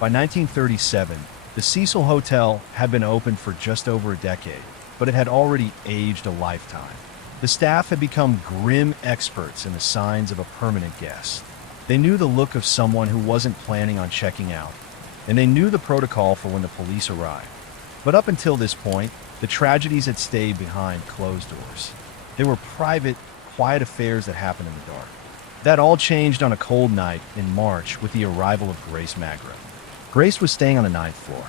By 1937, the Cecil Hotel had been open for just over a decade, but it had already aged a lifetime. The staff had become grim experts in the signs of a permanent guest. They knew the look of someone who wasn't planning on checking out, and they knew the protocol for when the police arrived. But up until this point, the tragedies had stayed behind closed doors. They were private, quiet affairs that happened in the dark. That all changed on a cold night in March with the arrival of Grace Magro. Grace was staying on the ninth floor.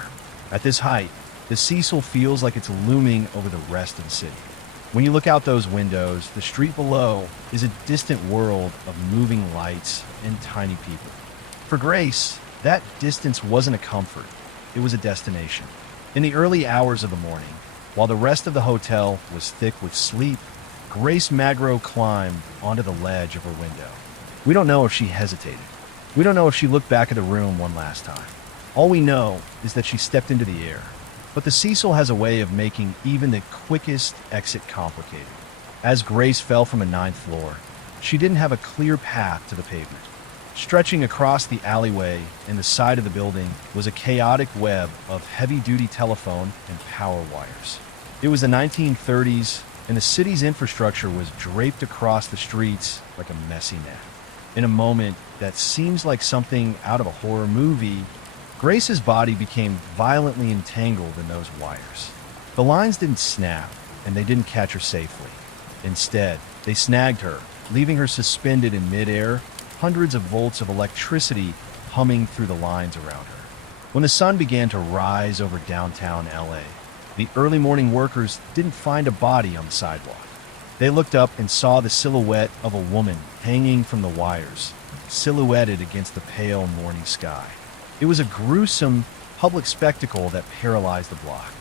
At this height, the Cecil feels like it's looming over the rest of the city. When you look out those windows, the street below is a distant world of moving lights and tiny people. For Grace, that distance wasn't a comfort, it was a destination. In the early hours of the morning, while the rest of the hotel was thick with sleep, Grace Magro climbed onto the ledge of her window. We don't know if she hesitated. We don't know if she looked back at the room one last time. All we know is that she stepped into the air, But the Cecil has a way of making even the quickest exit complicated. As Grace fell from a ninth floor, she didn't have a clear path to the pavement. Stretching across the alleyway and the side of the building was a chaotic web of heavy-duty telephone and power wires. It was the 1930s, and the city's infrastructure was draped across the streets like a messy net. In a moment that seems like something out of a horror movie, Grace's body became violently entangled in those wires. The lines didn't snap, and they didn't catch her safely. Instead, they snagged her, leaving her suspended in midair, hundreds of volts of electricity humming through the lines around her. When the sun began to rise over downtown LA, the early morning workers didn't find a body on the sidewalk. They looked up and saw the silhouette of a woman hanging from the wires, silhouetted against the pale morning sky. It was a gruesome public spectacle that paralyzed the block.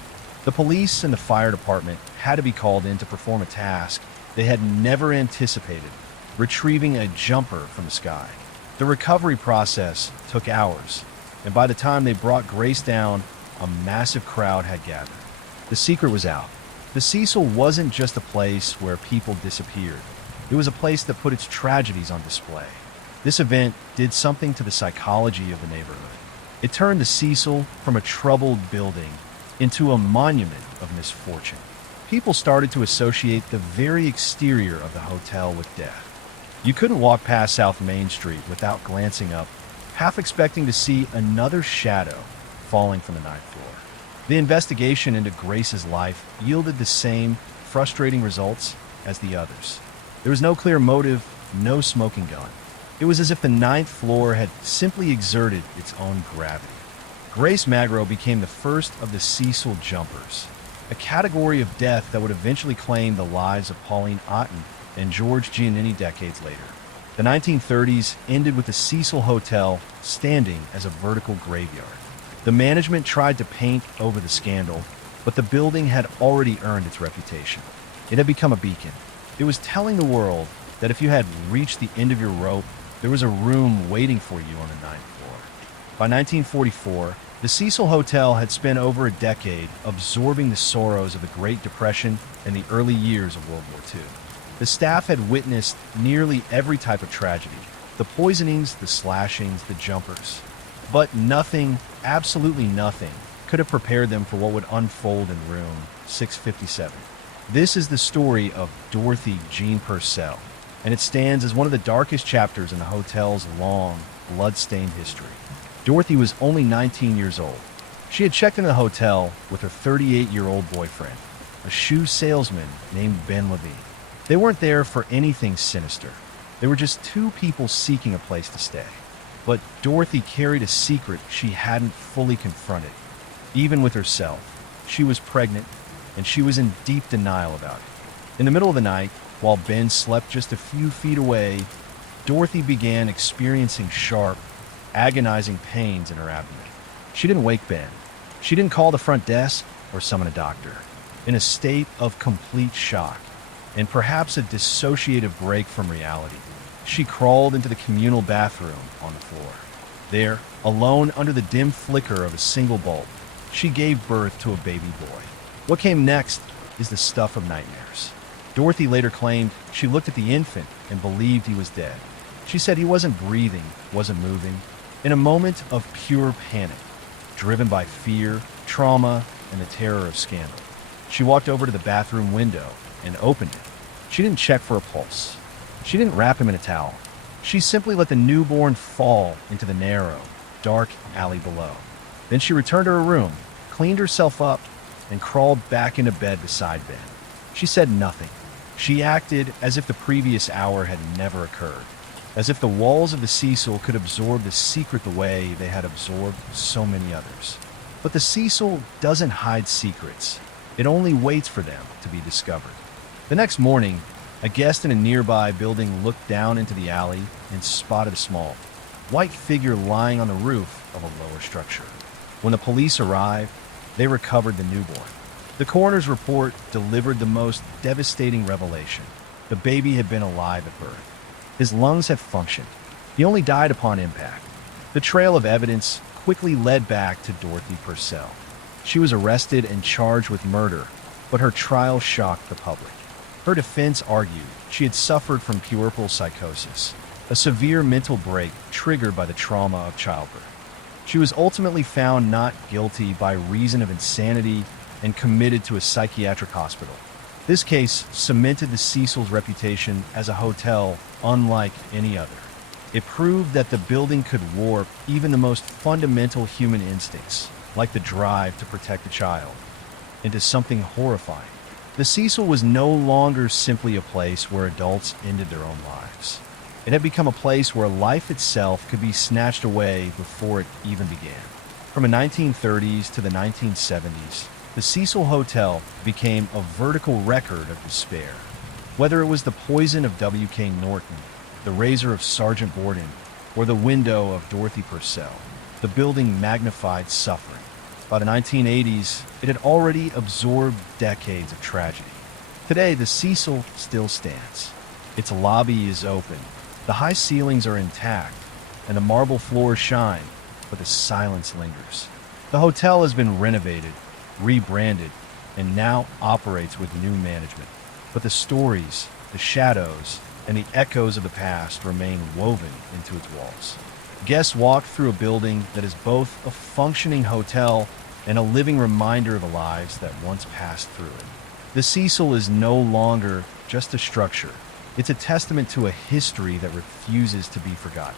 The police and the fire department had to be called in to perform a task they had never anticipated: retrieving a jumper from the sky. The recovery process took hours, and by the time they brought Grace down, a massive crowd had gathered. The secret was out. The Cecil wasn't just a place where people disappeared. It was a place that put its tragedies on display. This event did something to the psychology of the neighborhood. It turned the Cecil from a troubled building into a monument of misfortune. People started to associate the very exterior of the hotel with death. You couldn't walk past South Main Street without glancing up, half expecting to see another shadow falling from the ninth floor. The investigation into Grace's life yielded the same frustrating results as the others. There was no clear motive, no smoking gun. It was as if the ninth floor had simply exerted its own gravity. Grace Magro became the first of the Cecil jumpers, a category of death that would eventually claim the lives of Pauline Otten and George Giannini decades later. The 1930s ended with the Cecil Hotel standing as a vertical graveyard. The management tried to paint over the scandal, but the building had already earned its reputation. It had become a beacon. It was telling the world that if you had reached the end of your rope, there was a room waiting for you on the ninth floor. By 1944, the Cecil Hotel had spent over a decade absorbing the sorrows of the Great Depression and the early years of World War II. The staff had witnessed nearly every type of tragedy: the poisonings, the slashings, the jumpers. But nothing, absolutely nothing, could have prepared them for what would unfold in room 657. This is the story of Dorothy Jean Purcell, and it stands as one of the darkest chapters in the hotel's long, blood-stained history. Dorothy was only 19 years old. She had checked into the hotel with her 38-year-old boyfriend, a shoe salesman named Ben Levine. They weren't there for anything sinister. They were just two people seeking a place to stay. But Dorothy carried a secret she hadn't fully confronted. Even with herself, she was pregnant, and she was in deep denial about it. In the middle of the night, while Ben slept just a few feet away, Dorothy began experiencing sharp, agonizing pains in her abdomen. She didn't wake Ben. She didn't call the front desk or summon a doctor. In a state of complete shock, and perhaps a dissociative break from reality, she crawled into the communal bathroom on the floor. There, alone under the dim flicker of a single bulb, she gave birth to a baby boy. What came next is the stuff of nightmares. Dorothy later claimed she looked at the infant and believed he was dead. She said he wasn't breathing, wasn't moving. In a moment of pure panic, driven by fear, trauma, and the terror of scandal, she walked over to the bathroom window and opened it. She didn't check for a pulse. She didn't wrap him in a towel. She simply let the newborn fall into the narrow, dark alley below. Then she returned to her room, cleaned herself up, and crawled back into bed beside Ben. She said nothing. She acted as if the previous hour had never occurred, as if the walls of the Cecil could absorb the secret the way they had absorbed so many others. But the Cecil doesn't hide secrets. It only waits for them to be discovered. The next morning, a guest in a nearby building looked down into the alley and spotted a small, white figure lying on the roof of a lower structure. When the police arrived, they recovered the newborn. The coroner's report delivered the most devastating revelation. The baby had been alive at birth. His lungs had functioned. He only died upon impact. The trail of evidence quickly led back to Dorothy Purcell. She was arrested and charged with murder, but her trial shocked the public. Her defense argued she had suffered from puerperal psychosis, a severe mental break triggered by the trauma of childbirth. She was ultimately found not guilty by reason of insanity and committed to a psychiatric hospital. This case cemented the Cecil's reputation as a hotel unlike any other. It proved that the building could warp even the most fundamental human instincts, like the drive to protect a child, into something horrifying. The Cecil was no longer simply a place where adults ended their own lives. It had become a place where life itself could be snatched away before it even began. From the 1930s to the 1970s, the Cecil Hotel became a vertical record of despair. Whether it was the poison of W.K. Norton, the razor of Sergeant Borden, or the window of Dorothy Purcell, the building magnified suffering. By the 1980s, it had already absorbed decades of tragedy. Today, the Cecil still stands. Its lobby is open, the high ceilings are intact, and the marble floors shine, but the silence lingers. The hotel has been renovated, rebranded, and now operates with new management. But the stories, the shadows, and the echoes of the past remain woven into its walls. Guests walk through a building that is both a functioning hotel and a living reminder of the lives that once passed through it. The Cecil is no longer just a structure. It's a testament to a history that refuses to be forgotten.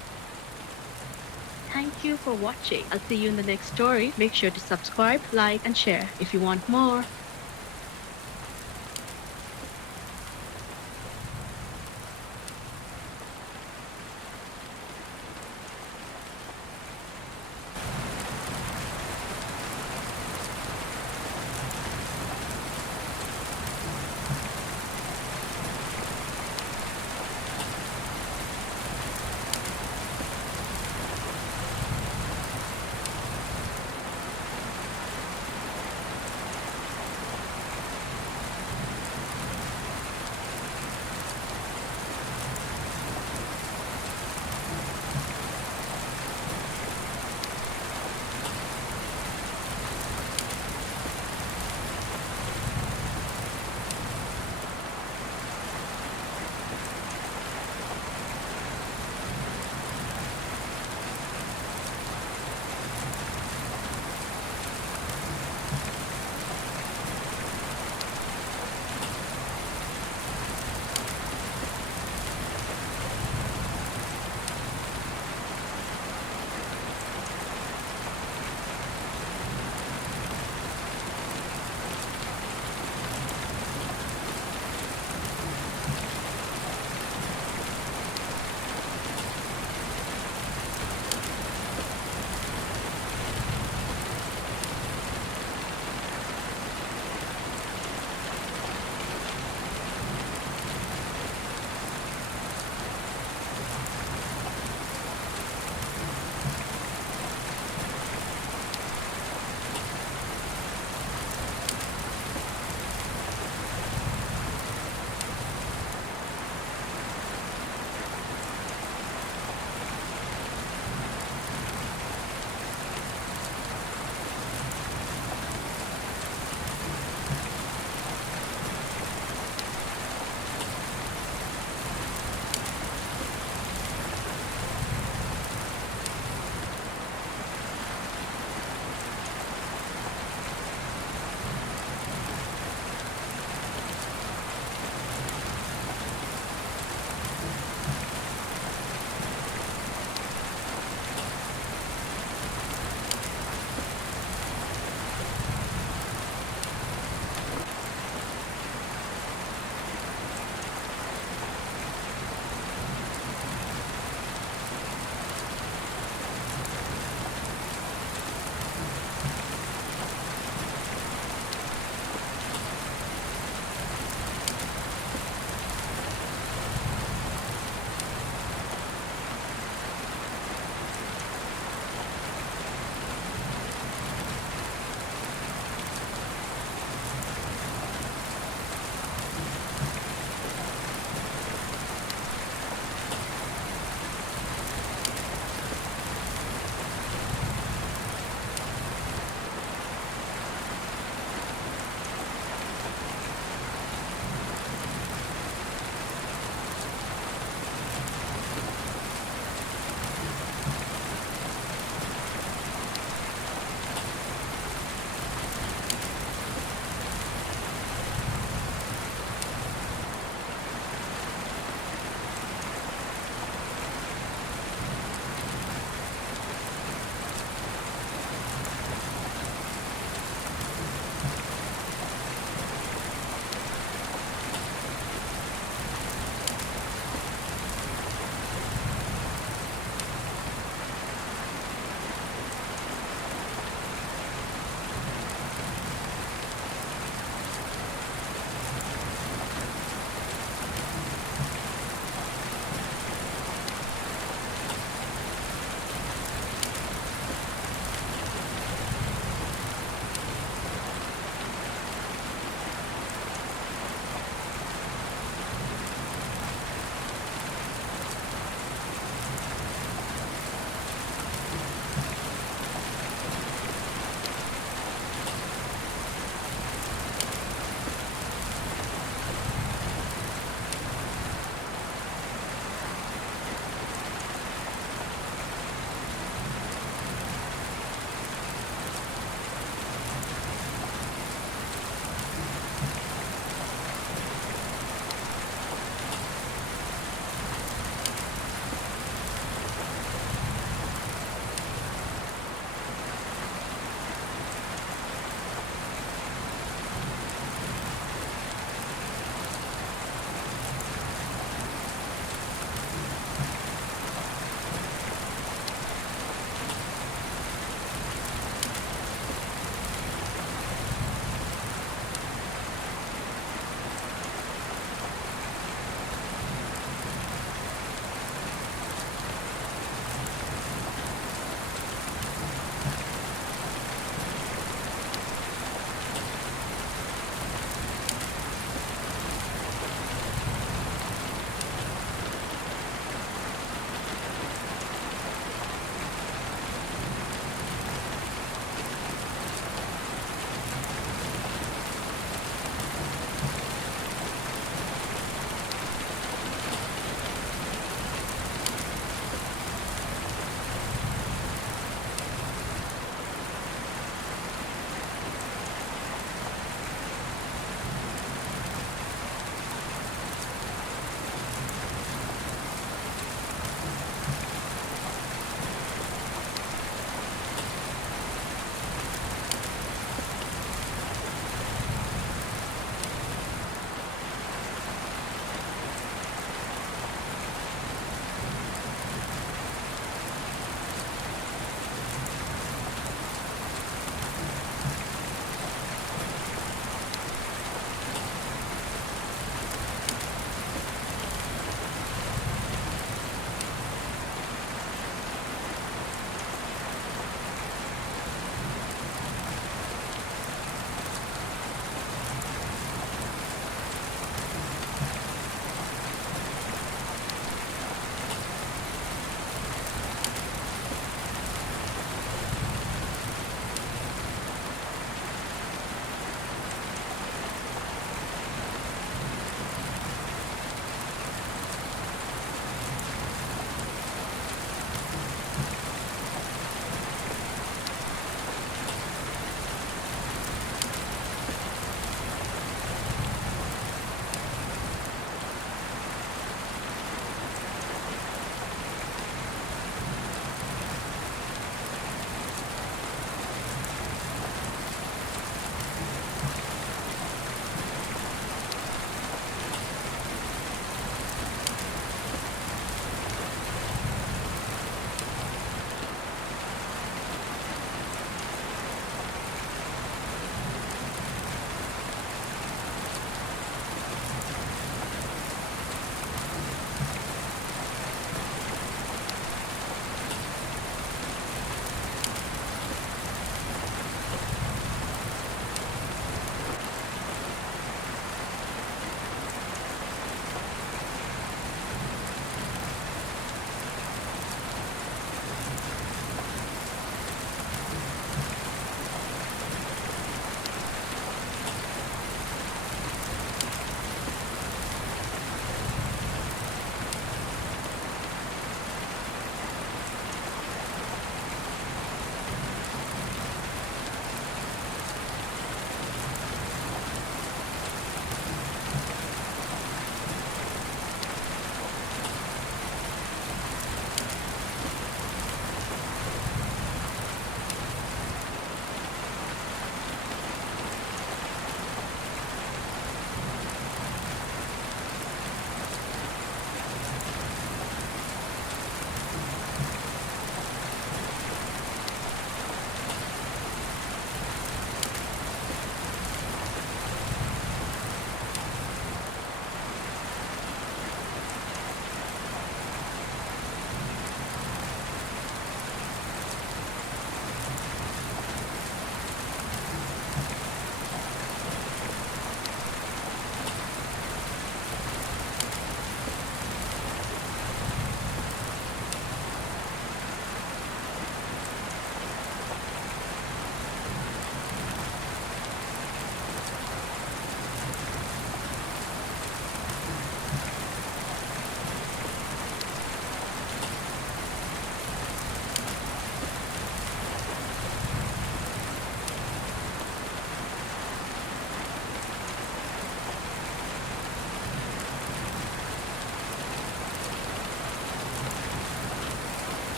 Thank you for watching. I'll see you in the next story. Make sure to subscribe, like, and share if you want more.